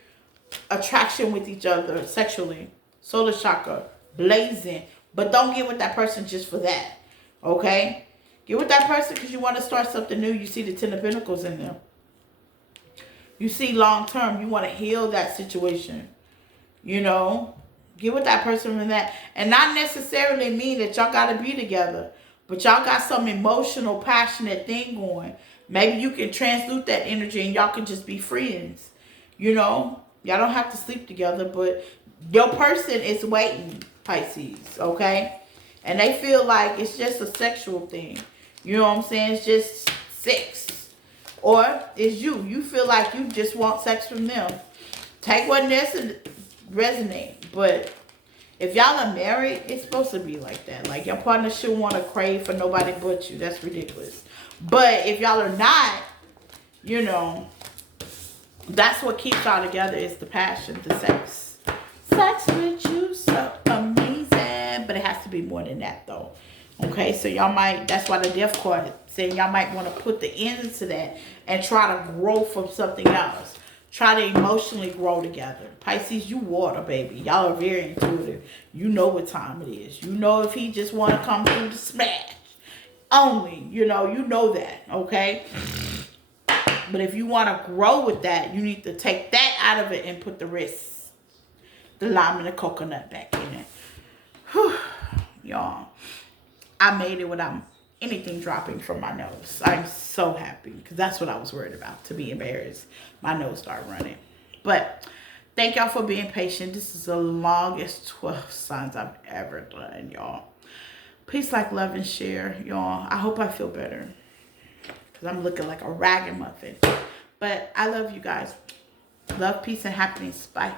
attraction with each other sexually. Solar chakra. Blazing. But don't get with that person just for that. Okay? Get with that person because you want to start something new. You see the Ten of Pentacles in them. You see long term. You want to heal that situation. You know? Get with that person for that. And not necessarily mean that y'all got to be together. But y'all got some emotional, passionate thing going. Maybe you can transmute that energy and y'all can just be friends. You know? Y'all don't have to sleep together, but your person is waiting, Pisces, okay? And they feel like it's just a sexual thing. You know what I'm saying? It's just sex. Or it's you. You feel like you just want sex from them. Take what resonate. But if y'all are married, it's supposed to be like that. Like, your partner shouldn't want to crave for nobody but you. That's ridiculous. But if y'all are not, you know, that's what keeps y'all together is the passion, the sex. Sex with you, so amazing. But it has to be more than that, though. Okay, so y'all might, that's why the death card saying y'all might want to put the end to that and try to grow from something else. Try to emotionally grow together. Pisces, you water, baby. Y'all are very intuitive. You know what time it is. You know if he just want to come through the smash. Only, you know that, okay? But if you want to grow with that, you need to take that out of it and put the rest, the lime and the coconut back in it. Whew. Y'all, I made it without anything dropping from my nose. I'm so happy because that's what I was worried about, to be embarrassed. My nose started running. But thank y'all for being patient. This is the longest 12 signs I've ever done, y'all. Peace, like, love, and share, y'all. I hope I feel better because I'm looking like a ragamuffin. But I love you guys. Love, peace, and happiness. Bye.